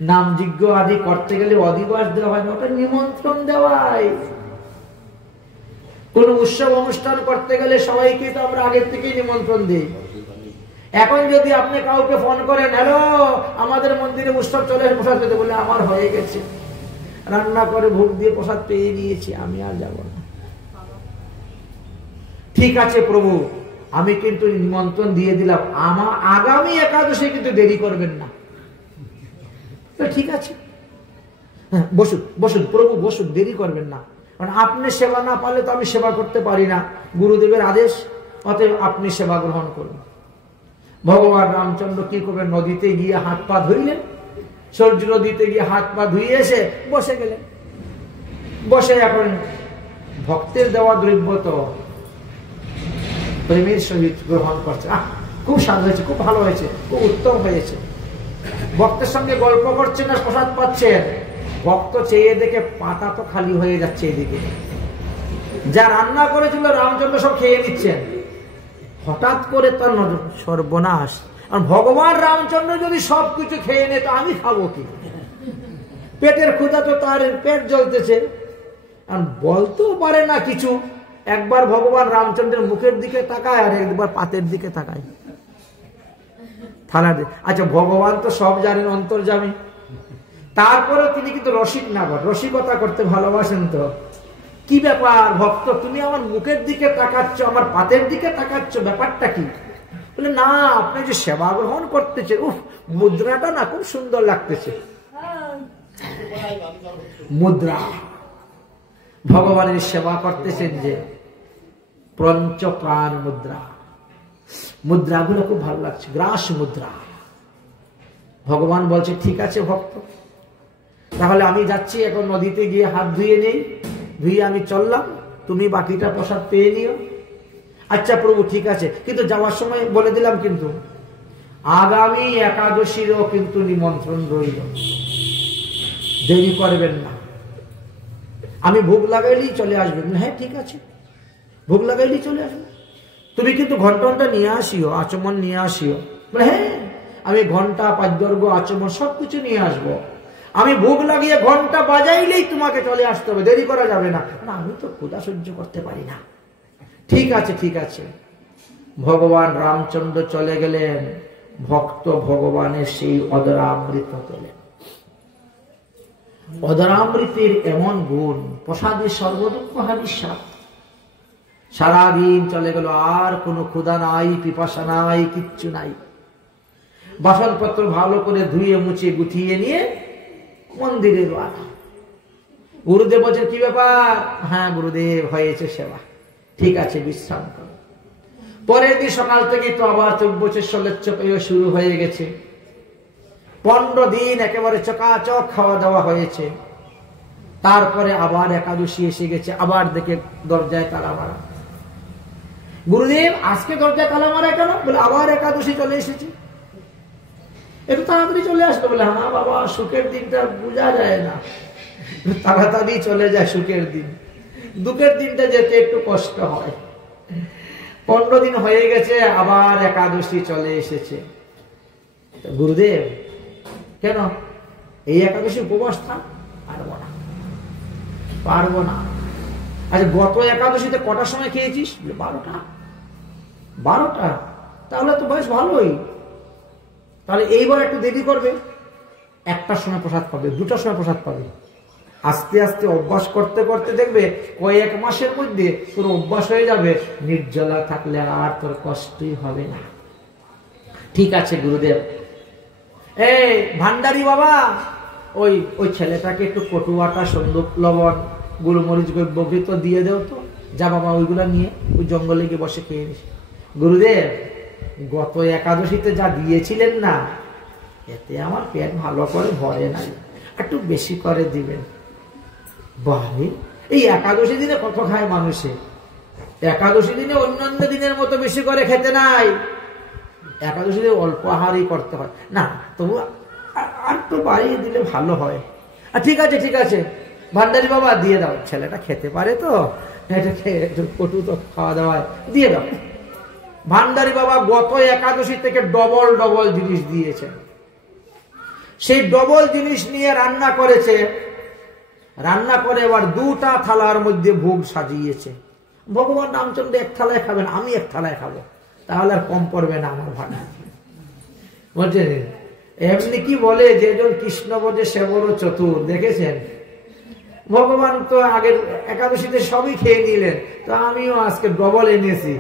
নাম যজ্ঞ আদি করতে গেলে অধিবাস দেওয়া হয় না, ওটা নিমন্ত্রণ দেওয়াই। কোন উৎসব অনুষ্ঠান করতে গেলে সবাইকে তো আমরা আগের থেকেই নিমন্ত্রণ দিই। এখন যদি আপনি কাউকে ফোন করেন, হ্যালো আমাদের মন্দিরে উৎসব চলে প্রসাদ পেতে, বলে আমার হয়ে গেছে, রান্না করে ভোগ দিয়ে প্রসাদ পেয়ে নিয়েছি, আমি আর যাব না। ঠিক আছে প্রভু, আমি কিন্তু নিমন্ত্রণ দিয়ে দিলাম, আমার আগামী একাদশী কিন্তু দেরি করবেন না। ঠিক আছে, বসুন বসুন প্রভু বসুন, দেরি করবেন না, কারণ আপনি সেবা না পারলে তো আমি সেবা করতে পারি না, গুরুদেবের আদেশ, অতএব আপনি সেবা গ্রহণ করুন। ভগবান রামচন্দ্র কি করবেন? নদীতে গিয়ে হাত পা ধুইলেন। সূর্য নদীতে গিয়ে হাত পা ধুয়ে এসে বসে গেলেন। বসে এখন ভক্তের দেওয়া দ্রব্য তো প্রেমের সহিত গ্রহণ করছে। খুব স্বাদ হয়েছে, খুব ভালো হয়েছে, খুব উত্তম হয়েছে। ভক্তের সঙ্গে গল্প করছেন আর প্রসাদ পাচ্ছেন। ভক্ত চেয়ে দেখে পাতা তো খালি হয়ে যাচ্ছে এদিকে, যা রান্না করেছিল রামচন্দ্র সব খেয়ে নিচ্ছেন। হঠাৎ করে তার নজর, সর্বনাশ, আর ভগবান রামচন্দ্র যদি সবকিছু খেয়ে নেয় তো আমি খাবো কি? পেটের ক্ষুধা তো, তার পেট জ্বলতেছে, আর বলতেও পারে না কিছু। একবার ভগবান রামচন্দ্রের মুখের দিকে তাকায় আর একবার পাতের দিকে তাকায়, থালা দিয়ে। আচ্ছা ভগবান তো সব জানেন, অন্তর্যামী, তারপরেও তিনি কিন্তু রসিক না, রসিকতা করতে ভালোবাসেন। তো কি ব্যাপার ভক্ত, তুমি আমার মুখের দিকে তাকাচ্ছ, আমার পাতের দিকে তাকাচ্ছ, ব্যাপারটা কি? বলে না, আপনি যে সেবা গ্রহণ করতেছে, উফ মুদ্রাটা না খুব সুন্দর লাগতেছে। মুদ্রা, ভগবানের সেবা করতেছেন যে পঞ্চপ্রাণ মুদ্রা, মুদ্রাগুলো খুব ভালো লাগছে, গ্রাস মুদ্রা। ভগবান বলছে ঠিক আছে ভক্ত, তাহলে আমি যাচ্ছি, এখন নদীতে গিয়ে হাত ধুয়ে নেই, ধুয়ে আমি চললাম, তুমি বাকিটা প্রসাদ পেয়ে নিও। আচ্ছা প্রভু ঠিক আছে, কিন্তু যাওয়ার সময় বলে দিলাম কিন্তু আগামী একাদশীরও কিন্তু নিমন্ত্রণ রইল, দেরি করবেন না, আমি ভোগ লাগাইলেই চলে আসবেন। হ্যাঁ ঠিক আছে, ভোগ লাগাইলেই চলে আসবেন, তুমি কিন্তু ঘন্টা নিয়ে আসিও, আচমন নিয়ে আসিও। হ্যাঁ আমি ঘন্টা, পাদ্যর্ঘ, আচমন সবকিছু নিয়ে আসবো, আমি ভোগ লাগিয়ে ঘন্টা বাজাইলেই তোমাকে চলে আসতে হবে, দেরি করা যাবে না, আমি তো ক্ষুধা সহ্য করতে পারি না। ঠিক আছে ঠিক আছে। ভগবান রামচন্দ্র চলে গেলেন, ভক্ত ভগবানের সেই অদরামৃত পেলেন। অদরামৃতের এমন গুণ, প্রসাদের সর্বদুঃখ হাবিস্বাদ। সারাদিন চলে গেল, আর কোনো ক্ষুধা নাই, পিপাসা নাই, কিচ্ছু নাই। বাসনপত্র ভালো করে ধুয়ে মুছে গুছিয়ে নিয়ে মন্দিরে রওনা। গুরুদেব বলছেন কি ব্যাপার? হ্যাঁ গুরুদেব হয়েছে সেবা, ঠিক আছে বিশ্রাম করো। পরের দিন সকাল থেকে তো আবার 24 শুরু হয়ে গেছে। 15 দিন একেবারে চকাচক খাওয়া দাওয়া হয়েছে। তারপরে আবার একাদশী এসে গেছে, আবার দেখে দরজায় তালা মারা। গুরুদেব আজকে দরজায় তালা মারা কেন? বলে আবার একাদশী চলে এসেছে, একটু তাড়াতাড়ি চলে আসতো। বলে হ্যাঁ বাবা, সুখের দিনটা বোঝা যায় না, তাড়াতাড়ি চলে যায় সুখের দিন, দুঃখের দিনটা যেতে একটু কষ্ট হয়। 15 দিন হয়ে গেছে, আবার একাদশী চলে এসেছে। গুরুদেব কেন এই একাদশী উপবাস থাক? পারবো না, পারবো না। আচ্ছা গত একাদশীতে কটার সময় খেয়েছিস? 12টা। 12টা? তাহলে তো বেশ ভালোই, তাহলে এইবার একটু দেরি করবে, 1টার সময় প্রসাদ পাবে, 2টার সময় প্রসাদ পাবে। আস্তে আস্তে অভ্যাস করতে করতে দেখবে কয়েক মাসের মধ্যে তোর অভ্যাস হয়ে যাবে, নির্জলা থাকলে আর তোর কষ্টই হবে না। ঠিক আছে গুরুদেব। এই ভান্ডারি বাবা, ওই ছেলেটাকে একটু কটুয়াটা, সন্দুক, লবণ, গুলমরিচ, বগিত দিয়ে দেও তো। যা বাবা ওইগুলা নিয়ে ওই জঙ্গলে গিয়ে বসে খেয়ে নিস। গুরুদেব গত একাদশীতে যা দিয়েছিলেন না, এতে আমার পেট ভালো করে ভরে নাই, একটু বেশি করে দিবেন। বাহে, এই একাদশী দিনে কত খায় মানুষে? একাদশী দিনে অন্যান্য দিনের মতো বেশি করে খেতে নাই, একাদশী দিনে অল্প আহারই করতে হয়। না তবু আর একটু বাড়িয়ে দিলে ভালো হয়। ঠিক আছে ঠিক আছে ভান্ডারি বাবা দিয়ে দাও, ছেলেটা খেতে পারে তো, এটা একটু কটু তো খাওয়া দাওয়ায় দিয়ে দাও। ভান্ডারি বাবা গত একাদশী থেকে ডবল ডবল জিনিস দিয়েছে, সেই ডবল জিনিস নিয়ে রান্না করেছে। রান্না করে এবার 2টা থালার মধ্যে ভোগ সাজিয়েছে। ভগবান রামচন্দ্র 1 থালায় খাবেন, আমি 1 থালায় খাবো, তাহলে আর কম পড়বে না আমার ভাড়া। বলছেন এমনি কি বলে যে জন কৃষ্ণ বোঝে সে বড় চতুর, দেখেছেন? ভগবান তো আগের একাদশীতে সবই খেয়ে নিলেন, তো আমিও আজকে ডবল এনেছি,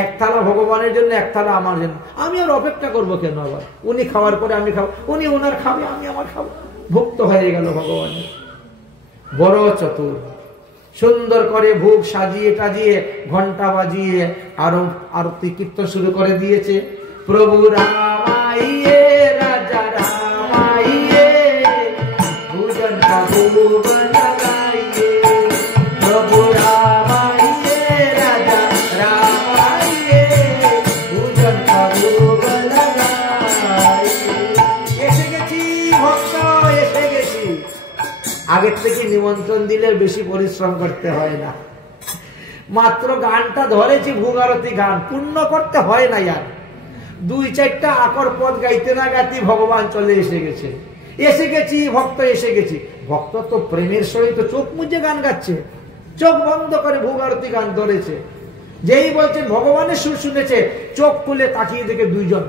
1 থালা ভগবানের জন্য, 1 থালা আমার জন্য। আমি আর অপেক্ষা করবো কেন? আবার উনি খাওয়ার পরে আমি খাবো, উনি ওনার খাবে, আমি আমার খাবো, ভুক্ত হয়ে গেল ভগবানের। বড় চতুর। সুন্দর করে ভোগ সাজিয়ে টাজিয়ে ঘন্টা বাজিয়ে আরতি কীর্তন শুরু করে দিয়েছে। প্রভু রামাইয়ে রাজা রামাইয়ে ভোজন কা ভোগ লাগাইয়ে, প্রভু রামাইয়ে রাজা রামাইয়ে ভোজন কা ভোগ লাগাইয়ে। এসে গেছি ভক্ত, এসে গেছি। আগের থেকে নিমন্ত্রণ দিলে বেশি পরিশ্রম করতে হয় না, মাত্র গানটা ধরেছি, ভোগ আরতি গান পূর্ণ করতে হয় না। আর 2-4টা আকর পদ গাইতে না গাইতে ভগবান চলে এসে গেছে। এসে গেছি ভক্ত, এসে গেছি। ভক্ত তো প্রেমের সহিত চোখ মুজে গান গাচ্ছে, চোখ বন্ধ করে ভোগ আরতি গান ধরেছে। যেই বলছেন ভগবানের সুর শুনেছে, চোখ খুলে তাকিয়ে দেখে 2 জন।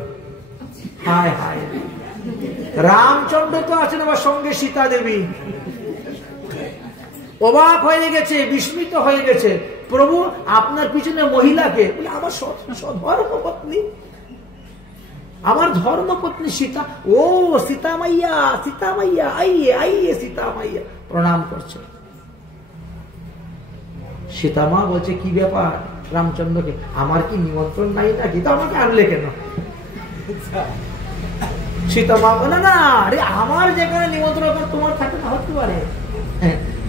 হায় হায়, রামচন্দ্র তো আছেন, আবার সঙ্গে সীতা দেবী। অবাক হয়ে গেছে, বিস্মিত হয়ে গেছে। প্রভু আপনার পিছনে মহিলাকে? বলে আমার ধর্মপত্নী। আমার ধর্মপত্নী সীতা, ও সীতা মাইয়া, সীতা মাইয়া, আইয়ে আইয়ে সীতা মাইয়া, প্রণাম করছে। সীতা মা বলছে কি ব্যাপার রামচন্দ্রকে, আমার কি নিমন্ত্রণ নাই নাকি, তো আমাকে আনলে কেন? সীতা মা বলে না, আরে আমার যেখানে নিমন্ত্রণ তোমার থাকে না, হতে পারে।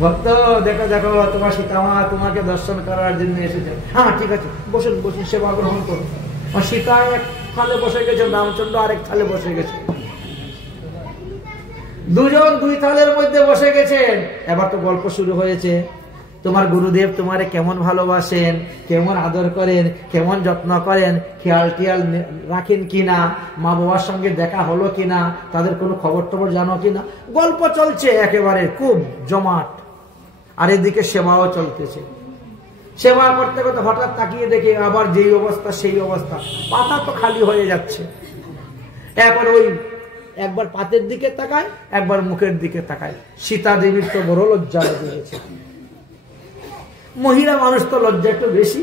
ভক্ত দেখো দেখো, তোমার সীতা মা তোমাকে দর্শন করার জন্য এসেছে। হ্যাঁ ঠিক আছে, বসুন বসুন, সেবা গ্রহণ করুন। সীতা এক থালে বসে গেছে, রামচন্দ্র আরেক থালে বসে গেছে, দুজন দুই থালের মধ্যে বসে গেছেন। এবার তো গল্প শুরু হয়েছে, তোমার গুরুদেব তোমারে কেমন ভালোবাসেন, কেমন আদর করেন, কেমন যত্ন করেন, খেয়াল টিয়াল রাখেন কিনা, মা বাবার সঙ্গে দেখা হলো কিনা, তাদের কোনো খবর টবর জানো কিনা। গল্প চলছে একেবারে খুব জমাট, আর এদিকে সেবাও চলতেছে। সেবা করতে করতে হঠাৎ তাকিয়ে দেখে আবার যেই অবস্থা সেই অবস্থা, পাতা তো খালি হয়ে যাচ্ছে। এখন ওই একবার পাতের দিকে তাকায়, একবার মুখের দিকে তাকায়। সীতা দেবীর তো বড় লজ্জা লেগে গেছে, মহিলা মানুষ তো লজ্জা একটু বেশি,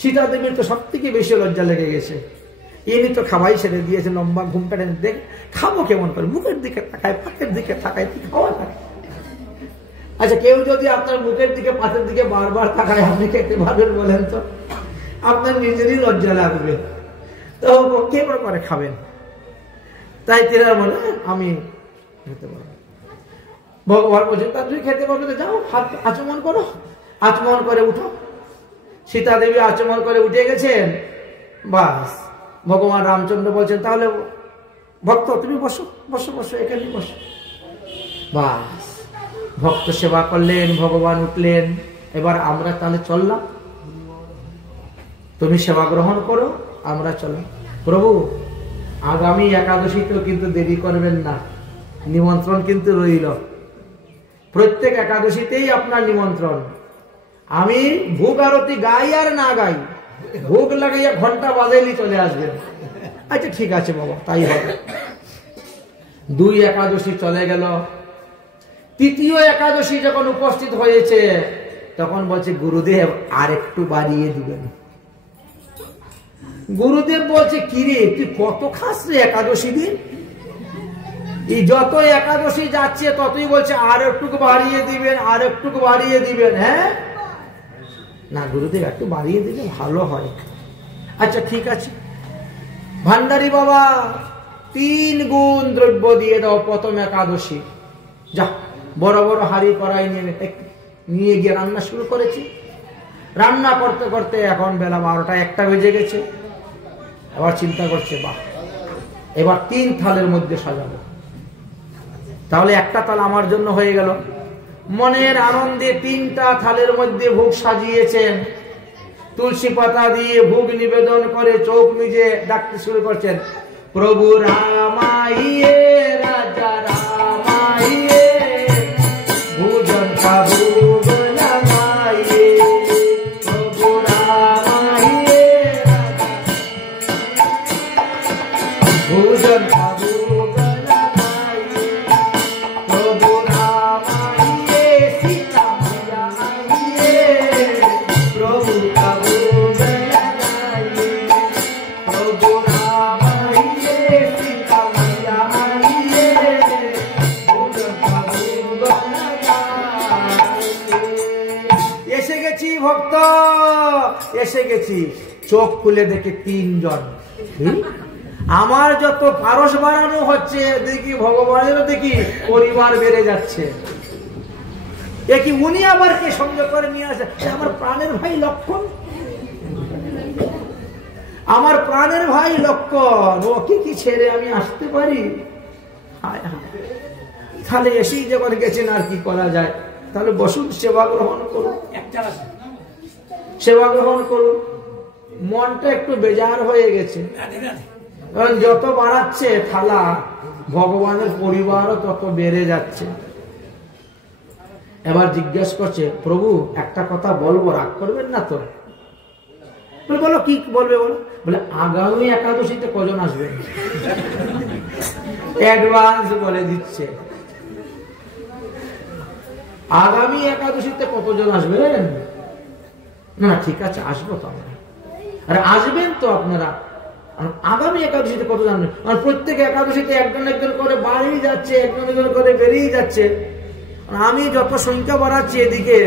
সীতা দেবীর তো সব থেকে বেশি লজ্জা লেগে গেছে। ইনি তো খাওয়াই ছেড়ে দিয়েছে, লম্বা ঘুমটা টেনে দেখ খাবো কেমন করে, মুখের দিকে তাকায়, পাতের দিকে তাকায়, কি খাওয়া থাকে। আচ্ছা, কেউ যদি আপনার মুখের দিকে পাতের দিকে বারবার তাকায়, আপনি খেতে পারবেন বলেন তো? আপনার নিজেরই লজ্জা লাগবে, তো কে করে খাবেন? তাই তেরা বলে আমি খেতে পারবো। ভগবান বলছেন তা তুই খেতে পারবে তো যাও, হাত আচমন করো, আচমন করে উঠো। সীতা দেবী আচমন করে উঠে গেছেন, বাস। ভগবান রামচন্দ্র বলছেন তাহলে ভক্ত তুমি বসো বসো বসো, এখানে বসো। বাস, ভক্ত সেবা করলেন, ভগবান উঠলেন। এবার আমরা তাহলে চললাম, তুমি সেবা গ্রহণ করো, আমরা চললাম। প্রভু আগামী একাদশীতেও কিন্তু দেরি করবেন না, নিমন্ত্রণ কিন্তু রইল। প্রত্যেক একাদশীতেই আপনার নিমন্ত্রণ। আমি ভোগ আরতি গাই আর না গাই, ভোগ লাগাইয়া ঘন্টা বাজাইলি চলে আসবেন। আচ্ছা ঠিক আছে বাবা, তাই হবে। দুই একাদশী চলে গেল, তৃতীয় একাদশী যখন উপস্থিত হয়েছে তখন বলছে গুরুদেব আর একটু বাড়িয়ে দিবেন। গুরুদেব বলছে কিরে তুই কত খাস রে একাদশী দিন, এই যত একাদশী যাচ্ছে ততই বলছে আর একটু বাড়িয়ে দিবেন, আর একটু বাড়িয়ে দিবেন। হ্যাঁ না গুরুদেব একটু বাড়িয়ে দিলে ভালো হয়। আচ্ছা ঠিক আছে, ভান্ডারী বাবা 3 গুণ দ্রব্য দিয়ে দাও প্রথম একাদশী। যা, বড় বড় হাড়ি কড়াই নিয়ে গিয়ে রান্না শুরু করেছি। রান্না করতে করতে এখন বেলা 12টা 1টা বেজে গেছে। এবার চিন্তা করছে বাহ, এবার 3 থালের মধ্যে সাজাবো, তাহলে একটা থাল আমার জন্য হয়ে গেল। মনের আনন্দে 3টা থালের মধ্যে ভোগ সাজিয়েছেন, তুলসী পাতা দিয়ে ভোগ নিবেদন করে চোখ মিজে ডাকতে শুরু করছেন, প্রভু রামাইয়ে রাজা রামাইয়ে ভোজন খাবো লামাইয়ে, প্রভু রামাইয়ে ভোজন খাবো লামাইয়ে, প্রভু রামাইয়ে সীতা মাইয়া আইয়ে, প্রভু খাবো লামাইয়ে, প্রভু রামাইয়ে সীতা মাইয়া আইয়ে, ভোজন খাবো লামাইয়ে। এসে গেছি ভক্ত, এসে গেছি। চোখ খুলে দেখে 3 জন। আমার যত পারস বাড়ানো হচ্ছে দেখি ভগবানেরও দেখি পরিবার বেড়ে যাচ্ছে। এ কি উনি আবার কে সঙ্গে করে নিয়ে আসে? আমার প্রাণের ভাই লক্ষণ, আমার প্রাণের ভাই লক্ষণ, ওকে কি ছেড়ে আমি আসতে পারি? তাহলে এসেই যখন গেছেন আর কি করা যায়, তাহলে বসুন সেবা গ্রহণ করুন, সেবা গ্রহণ করুন। মনটা একটু বেজার হয়ে গেছে, কারণ যত বাড়াচ্ছে থালা ভগবানের পরিবারও তত বেড়ে যাচ্ছে। এবার জিজ্ঞেস করছে, প্রভু একটা কথা বলবো, রাগ করবেন না তো? বলো কি বলবে বলো। বলে আগামী একাদশীতে কজন আসবেন? অ্যাডভান্স বলে দিচ্ছে, আগামী একাদশীতে কতজন আসবেন? না ঠিক আছে আসবো তো আমরা। আরে আসবেন তো আপনারা? আগামী একাদশীতে কত জানবেন? আর প্রত্যেক একাদশীতে একজন একজন করে বাড়ি যাচ্ছে, একজন একজন করে বেরিয়ে যাচ্ছে। আমি যত সংখ্যা বাড়াচ্ছি এদিকে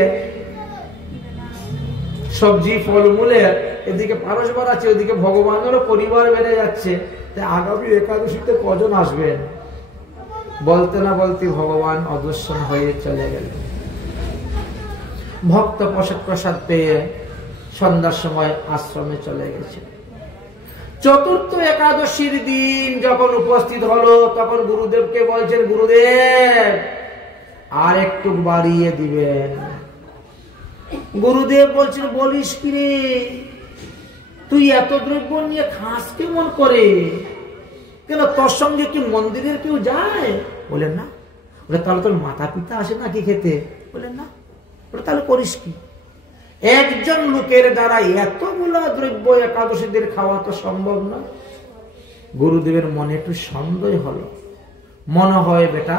সবজি ফলমূলের, এদিকে পারস বাড়াচ্ছে, ওদিকে ভগবানেরও পরিবার বেড়ে যাচ্ছে। আগামী একাদশীতে কজন আসবেন? বলতে না বলতে ভগবান অদর্শন হয়ে চলে গেল। ভক্ত প্রসাদ পেয়ে সন্ধ্যার সময় আশ্রমে চলে গেছে। চতুর্থ একাদশীর দিন যখন উপস্থিত হলো, তখন গুরুদেবকে বলছেন, গুরুদেব আর একটু বাড়িয়ে দিবেন। গুরুদেব বলছেন, বলিস কি রে, তুই এত দ্রব্য নিয়ে খাস কেমন করে? কেন তোর সঙ্গে কি মন্দিরের কেউ যায়? বলেন না। বলে তাহলে তোর মাতা পিতা আসে নাকি খেতে? বলেন না। বলে তাহলে করিস কি? একজন লোকের দ্বারা এতগুলা দ্রব্য একাদশীদের খাওয়া তো সম্ভব না। গুরুদেবের মনে একটু সন্দেহ হলো, মনে হয় বেটা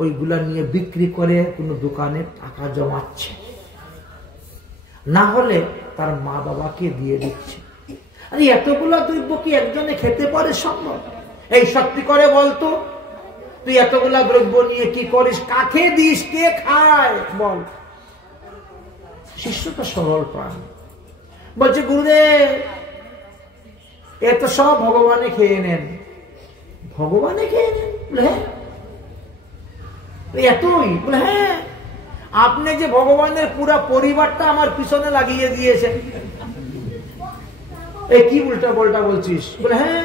ওইগুলা নিয়ে বিক্রি করে কোনো দোকানে টাকা জমাচ্ছে, না হলে তার মা বাবাকে দিয়ে দিচ্ছে। আরে এতগুলা দ্রব্য কি একজনে খেতে পারে? সম্ভব? এই সত্যি করে বলতো, তুই এতগুলা দ্রব্য নিয়ে কি করিস? কাকে দিস? কে খায়? বল। শিষ্যটা সরল প্রাণ, বলছে, গুরুদেব এত সব ভগবানে খেয়ে নেন। ভগবানে খেয়ে নেন? বলে হ্যাঁ। এতই? বলে হ্যাঁ। আপনি যে ভগবানের পুরা পরিবারটা আমার পিছনে লাগিয়ে দিয়েছেন। এই কি উল্টা পাল্টা বলছিস? বলে হ্যাঁ,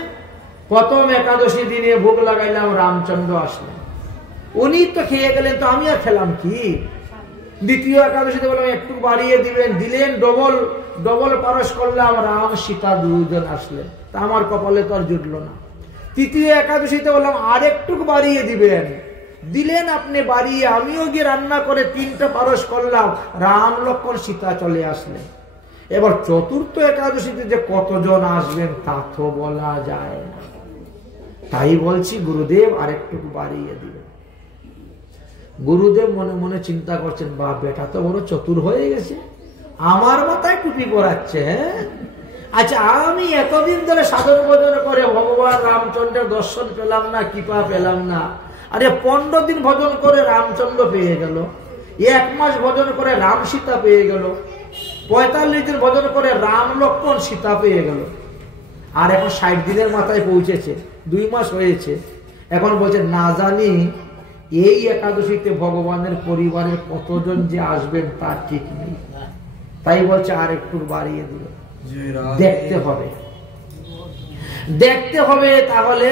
প্রথম একাদশী দিনে ভোগ লাগাইলাম, রামচন্দ্র আসলেন, উনি তো খেয়ে গেলেন, তো আমি আর খেলাম কি? দ্বিতীয় একাদশীতে বললাম একটু বাড়িয়ে দিবেন, দিলেন, ডবল ডবল পারস করলাম, রাম সীতা দুজন আসলেন, তা আমার কপালে তো আর জুটলো না। তৃতীয় একাদশীতে বললাম আর একটু বাড়িয়ে দিবেন, দিলেন আপনি বাড়িয়ে, আমিও গিয়ে রান্না করে 3টা পারস করলাম, রাম লক্ষ্মণ সীতা চলে আসলেন। এবার চতুর্থ একাদশীতে যে কতজন আসবেন তা তো বলা যায় না। তাই বলছি গুরুদেব আর একটু বাড়িয়ে দিবেন। গুরুদেব মনে মনে চিন্তা করছেন, বা বেটা তো বড় চতুর হয়ে গেছে, আমার মাথায় টুপি পরাচ্ছে। হ্যাঁ, আচ্ছা, আমি এতদিন ধরে সাধন ভজন করে ভগবান রামচন্দ্রের দর্শন পেলাম না, কৃপা পেলাম না। আরে 15 দিন ভজন করে রামচন্দ্র পেয়ে গেল, 1 মাস ভজন করে রাম সীতা পেয়ে গেল, 45 দিন ভজন করে রাম লক্ষ্মণ সীতা পেয়ে গেল, আর এখন 60 দিনের মাথায় পৌঁছেছে, 2 মাস হয়েছে। এখন বলছে না জানি এই একাদশীতে ভগবানের পরিবারের কতজন যে আসবেন তার ঠিক নেই। তাই বলছে আর একটু বাড়িয়ে দিল। দেখতে হবে, দেখতে হবে তাহলে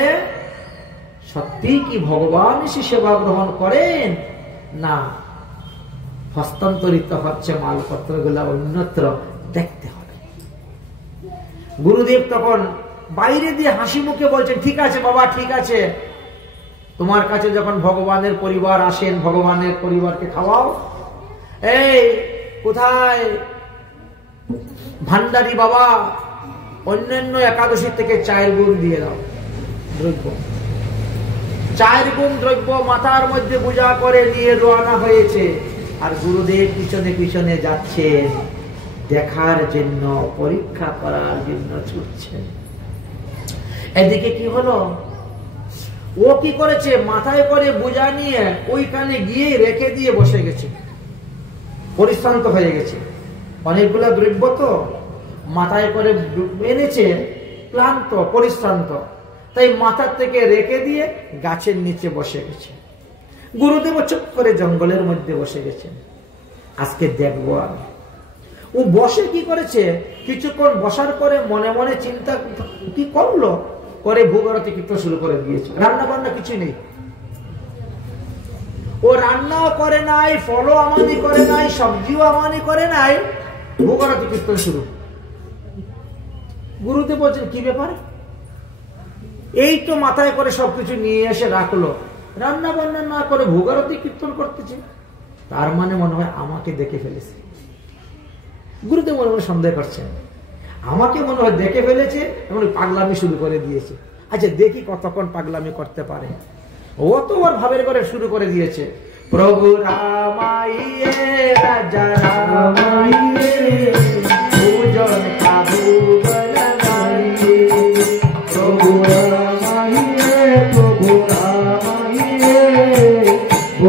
সত্যি কি ভগবান এসে সেবা গ্রহণ করেন না হস্তান্তরিত হচ্ছে মালপত্র গুলা অন্যত্র, দেখতে হবে। গুরুদেব তখন বাইরে দিয়ে হাসি মুখে বলছেন, ঠিক আছে বাবা, ঠিক আছে, তোমার কাছে যখন ভগবানের পরিবার আসেন, ভগবানের পরিবারকে খাওয়াও। এই কোথায় ভান্ডারি বাবা, অন্যান্য একাদশী থেকে 4 গুণ দিয়ে দাও দ্রব্য। 4 গুণ দ্রব্য মাথার মধ্যে পূজা করে নিয়ে রওনা হয়েছে, আর গুরুদেব পিছনে পিছনে যাচ্ছেন, দেখার জন্য, পরীক্ষা করার জন্য ছুটছেন। এদিকে কি হলো, ও কি করেছে, মাথায় করে বোঝা নিয়ে ওইখানে গিয়ে রেখে দিয়ে বসে গেছে, পরিশ্রান্ত হয়ে গেছে। অনেকগুলা দ্রব্য তো মাথায় করে এনেছে, ক্লান্ত পরিশ্রান্ত, তাই মাথার থেকে রেখে দিয়ে গাছের নিচে বসে গেছে। গুরুদেব চুপ করে জঙ্গলের মধ্যে বসে গেছেন, আজকে দেখবো আমি। ও বসে কি করেছে, কিছুক্ষণ বসার পরে মনে মনে চিন্তা কি করলো, করে ভূগরতি কীর্তন শুরু করে দিয়েছে। রান্না বান্না কিছু নেই, ও রান্নাও করে নাই, ফলও আমানি করে নাই, সবজিও আমানি করে নাই, ভূগরতি কীর্তন শুরু। গুরুদেব বলছেন কি ব্যাপার, এই তো মাথায় করে সবকিছু নিয়ে এসে রাখলো, রান্না বান্না না করে ভূগরতি কীর্তন করতেছে, তার মানে মনে হয় আমাকে দেখে ফেলেছে। গুরুদেব মনে মনে সন্দেহ করছেন, আমাকে মনে হয় দেখে ফেলেছে, এমন পাগলামি শুরু করে দিয়েছে। আচ্ছা দেখি কতক্ষণ পাগলামি করতে পারে। ও তো ওর ভাবের করে শুরু করে দিয়েছে, প্রভু রামাইয়ে রাজা রামাইয়ে পূজন কাবু বলাইয়ে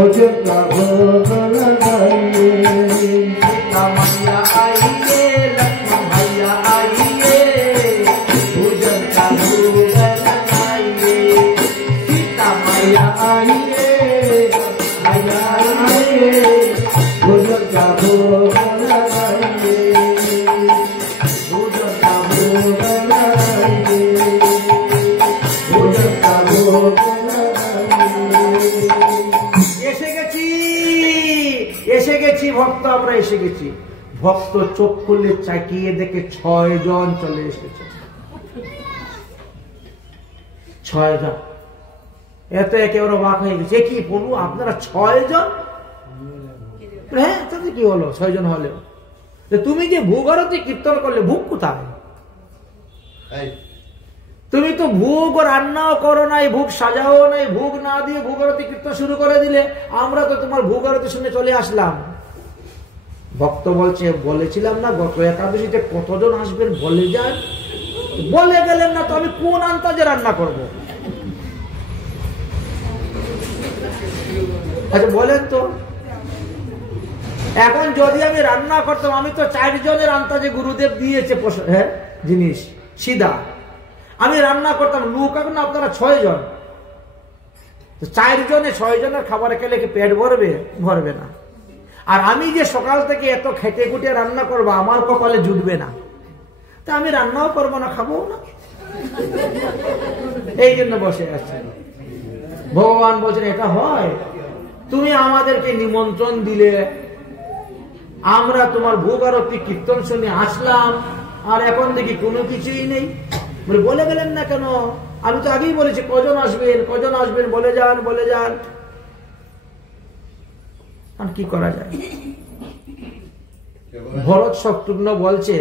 भोजन का भोग लगाइए। सीता मैया आइए, लक्ष्मण भैया आइए, भोजन का भोग लगाइए। सीता मैया आइए, मैया आइए, भोजन का भोग लगाइए। भोजन का भोग लगाइए, भोजन का भोग लगाइए। এসে গেছি ভক্ত, আমরা এসে গেছি। ভক্ত চোখ খুলে চাকিয়ে দেখে 6 জন চলে এসেছে। 6 জন। এত একেবারে অবাক হয়ে গেছে, কি প্রভু আপনারা 6 জন? হ্যাঁ, তাতে কি হলো 6 জন হলে? তুমি যে ভূগরতি কীর্তন করলে, ভোগ কোথায়? তুমি তো ভোগ রান্নাও করো নাই, ভোগ সাজাও নাই, ভোগ না দিয়ে ভূগরতি কীর্তন শুরু করে দিলে। আমরা তো তোমার ভূগরতি শুনে চলে আসলাম। ভক্ত বলছে, বলেছিলাম না গত একাদশীতে কতজন আসবেন বলে যান? বলে গেলেন না তো আমি কোন আন্তাজে রান্না করব? আচ্ছা বলেন তো, এখন যদি আমি রান্না করতাম, আমি তো 4 জনের আন্তাজে গুরুদেব দিয়েছে হ্যাঁ জিনিস সিধা, আমি রান্না করতাম। লোক এখন আপনারা 6 জন, 4 জনে 6 জনের খাবার খেলে কি পেট ভরবে? ভরবে না। আর আমি যে সকাল থেকে এত খেটে খুটে রান্না করবো, আমার কপালে জুটবে না। তা আমি রান্নাও করবো না, খাবো না, এই জন্য বসে আছি। ভগবান বলছেন এটা হয়? তুমি আমাদেরকে নিমন্ত্রণ দিলে, আমরা তোমার ভোগ আরতি কীর্তন শুনে আসলাম, আর এখন দেখি কোনো কিছুই নেই। বলে গেলেন না কেন? আমি তো আগেই বলেছি কজন আসবেন, কজন আসবেন, বলে যান, বলে যান। আর কি করা যায়? ভরত শত্রুঘ্ন বলছে,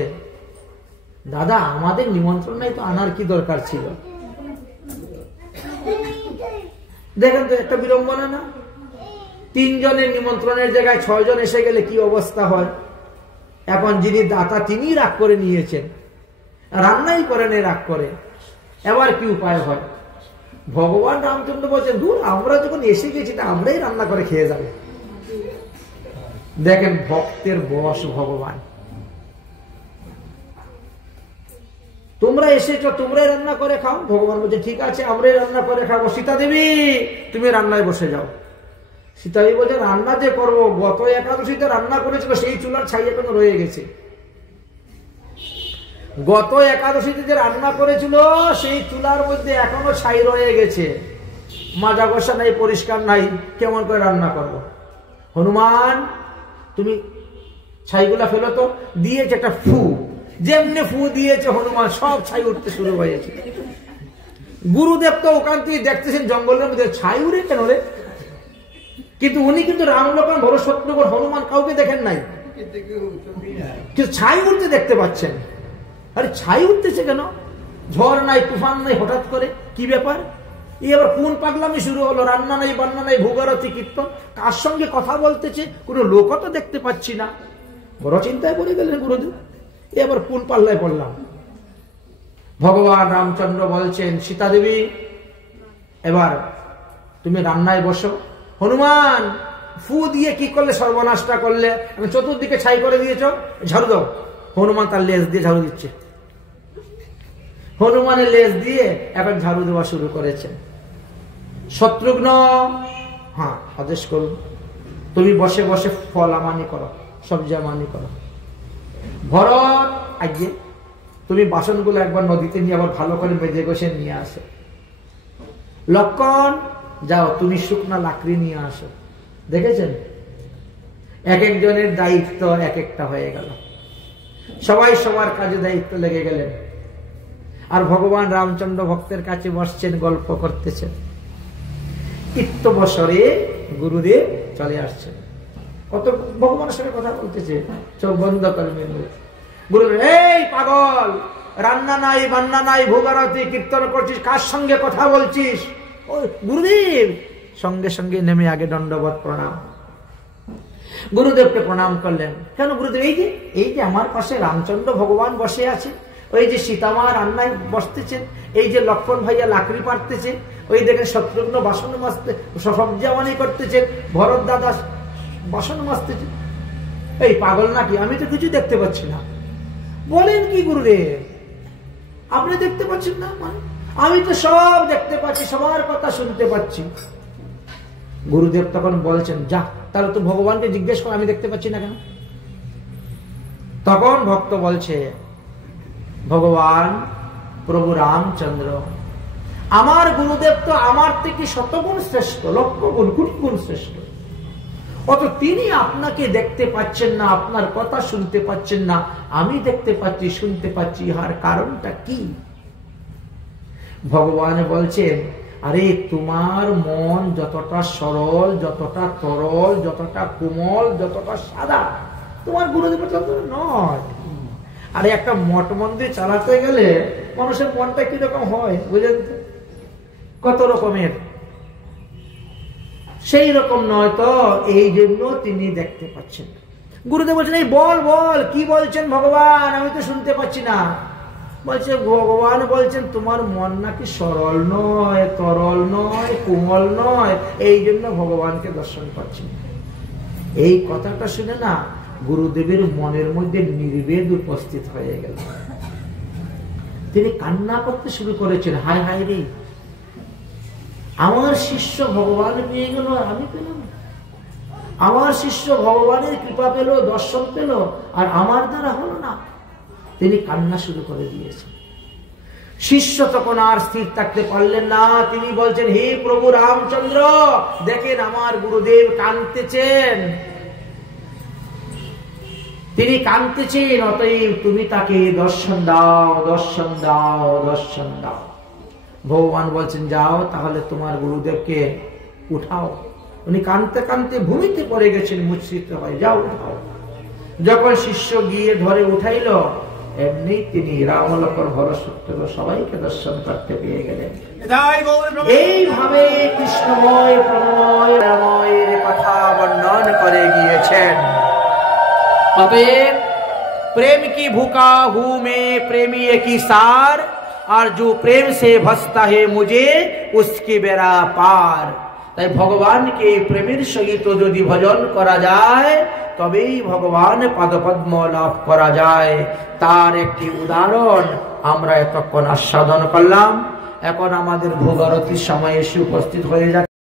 দাদা আমাদের নিমন্ত্রণ নাই তো আনার কি দরকার ছিল? দেখেন তো একটা বিড়ম্বনা না? 3 জনের নিমন্ত্রণের জায়গায় 6 জন এসে গেলে কি অবস্থা হয়? এখন যিনি দাতা তিনি রাগ করে নিয়েছেন, রান্নাই করেন রাগ করে, এবার কি উপায় হয়? ভগবান রামচন্দ্র বলছেন, দূর, আমরা যখন এসে গেছি তা আমরাই রান্না করে খেয়ে যাবো। দেখেন ভক্তের বশ ভগবান। তোমরা এসেছো, তোমরাই রান্না করে খাও। ভগবান বলছে ঠিক আছে, আমরাই রান্না করে খাবো। সীতা দেবী তুমি রান্নায় বসে যাও। সীতা দেবী বলছে, রান্না যে করবো, গত একাদশীতে রান্না করেছিল সেই চুলার ছাই এখনো রয়ে গেছে। গত একাদশীতে যে রান্না করেছিল সেই চুলার মধ্যে এখনো ছাই রয়ে গেছে, মাজা ঘষা নাই, পরিষ্কার নাই, কেমন করে রান্না করবো? হনুমান তুমি ছাইগুলা ফেলো তো। দিয়েছে একটা ফু, যেমনি ফু দিয়েছে হনুমান সব ছাই উঠতে শুরু হয়েছে। গুরুদেব তো ওখান থেকে দেখতেছেন জঙ্গলের মধ্যে ছাই উড়ে কেন রে? কিন্তু উনি কিন্তু রাম লক্ষ্মণ ভরত শত্রুঘ্ন হনুমান কাউকে দেখেন নাই, কিন্তু ছাই উঠতে দেখতে পাচ্ছেন। আরে ছাই উঠতেছে কেন? ঝড় নাই, তুফান নাই, হঠাৎ করে কি ব্যাপার? এবার কোন পাগলামি শুরু হলো? রান্না নাই, বান্না নাই, ভূগরতি কীর্তন, কার সঙ্গে কথা বলতেছে? কোনো লোকও তো দেখতে পাচ্ছি না। বড় চিন্তায় পড়ে গেলেন গুরুদেব, এবার কোন পাল্লায় পড়লাম? ভগবান রামচন্দ্র বলছেন, সীতা দেবী এবার তুমি রান্নায় বসো। হনুমান ফু দিয়ে কি করলে? সর্বনাশটা করলে, চতুর্দিকে ছাই করে দিয়েছ, ঝাড়ু দাও। হনুমান তার লেজ দিয়ে ঝাড়ু দিচ্ছে। হনুমানের লেজ দিয়ে এখন ঝাড়ু দেওয়া শুরু করেছে। শত্রুঘ্ন হ্যাঁ আদেশ করুন, তুমি বসে বসে ফল আমানি করো, সবজি আমানি করো। ভরত আজকে তুমি বাসনগুলো একবার নদীতে নিয়ে আবার ভালো করে মেজে ঘষে নিয়ে আসো। লক্ষ্মণ যাও তুমি শুকনা লাকড়ি নিয়ে আসো। দেখেছেন এক একজনের দায়িত্ব এক একটা হয়ে গেল, সবাই সবার কাজে দায়িত্ব লেগে গেলেন। আর ভগবান রামচন্দ্র ভক্তের কাছে বসছেন, গল্প করতেছেন। ইত্যবসরে গুরুদেব চলে আসছেন, কত ভগবানের সঙ্গে কথা বলতেছে, চোখ বন্ধ করে। গুরুদেব, এই পাগল, রান্না নাই, বান্না নাই, ভোগারতি কীর্তন করছিস, কার সঙ্গে কথা বলছিস? ও গুরুদেব সঙ্গে সঙ্গে নেমে আগে দণ্ডবত প্রণাম। গুরুদেবকে প্রণাম করলেন। কেন গুরুদেব? এই যে আমার পাশে রামচন্দ্র ভগবান বসে আছে, ওই যে সীতামা রান্নায় বসতেছেন, এই যে লক্ষ্মণ ভাইয়া লাকড়ি পাড়তেছে, ওই দেখেন শত্রুঘ্ন বাসন মাজতে সবজাওয়ানি করতেছে, ভরত দাদা বাসন মাজতেছে। এই পাগল নাকি, আমি তো কিছু দেখতে পাচ্ছি না। বলেন কি গুরুদেব, আপনি দেখতে পাচ্ছেন না? আমি তো সব দেখতে পাচ্ছি, সবার কথা শুনতে পাচ্ছি। গুরুদেব তখন বলছেন, যা তাহলে তো ভগবানকে জিজ্ঞেস কর, আমি দেখতে পাচ্ছি না কেন। তখন ভক্ত বলছে, ভগবান প্রভু রামচন্দ্র, আমার গুরুদেব তো আমার থেকে শতগুণ শ্রেষ্ঠ, লক্ষ গুণ, কোটি গুণ শ্রেষ্ঠ। অত তিনি আপনাকে দেখতে পাচ্ছেন না, আপনার কথা শুনতে পাচ্ছেন না, আমি দেখতে পাচ্ছি, শুনতে পাচ্ছি, ইহার কারণটা কি? ভগবান বলছেন, আরে তোমার মন যতটা সরল, যতটা তরল, যতটা কোমল, যতটা সাদা, তোমার গুরুদেবের তত নয়। আরে একটা মঠ মন্দির চালাতে গেলে মানুষের মনটা কিরকম হয় বুঝেন তো, কত রকমের, সেই রকম নয় তো। এই জন্য তিনি দেখতে পাচ্ছেন। গুরুদেব বলছেন, এই বল বল কি বলছেন ভগবান, আমি তো শুনতে পাচ্ছি না। বলছে, ভগবান বলছেন তোমার মন নাকি সরল নয়, তরল নয়, কোমল নয়, এই জন্য ভগবানকে দর্শন পাচ্ছি না। এই কথাটা শুনে না গুরুদেবের মনের মধ্যে নির্বেদ উপস্থিত হয়ে গেল। তিনি কান্না করতে শুরু করেছেন, হায় হায় রে, আমার শিষ্য ভগবান পেয়ে গেল, আমি পেলাম না। আমার শিষ্য ভগবানের কৃপা পেল, দর্শন পেল, আর আমার দ্বারা হলো না। তিনি কান্না শুরু করে দিয়েছেন। শিষ্য তখন আর স্থির থাকতে পারলেন না। তিনি বলছেন, হে প্রভু রামচন্দ্র, দেখেন আমার গুরুদেব কাঁদতেছেন, তিনি কাঁদতেছেন, অতএব তুমি তাকে দর্শন দাও, দর্শন দাও, দর্শন দাও। ভগবান বলছেন, যাও তাহলে তোমার গুরুদেবকে উঠাও। উনি কাঁদতে কাঁদতে ভূমিতে পড়ে গেছেন, মূর্ছিত হয়, যাও উঠাও। যখন শিষ্য গিয়ে ধরে উঠাইল, এমনি তিনি রাম লক্ষ্মণ ভরত শত্রুঘ্ন সবাইকে দর্শন করতে পেয়ে গেলেন। এইভাবে কৃষ্ণময় প্রণময় রামের কথা বর্ণন করে গিয়েছেন। অতএব प्रेम की भूखा हूं मैं, प्रेमी की सार, और जो प्रेम से भसता है मुझे उसकी बेड़ा पार। তাই ভগবানকে প্রেমের সহিত যদি ভজন করা যায় তবেই ভগবান পাদপদ্ম লাভ করা যায়। তার একটি উদাহরণ আমরা এতক্ষণ আস্বাদন করলাম। এখন আমাদের ভোগ আরতির সময় এসে উপস্থিত হয়ে যাচ্ছে।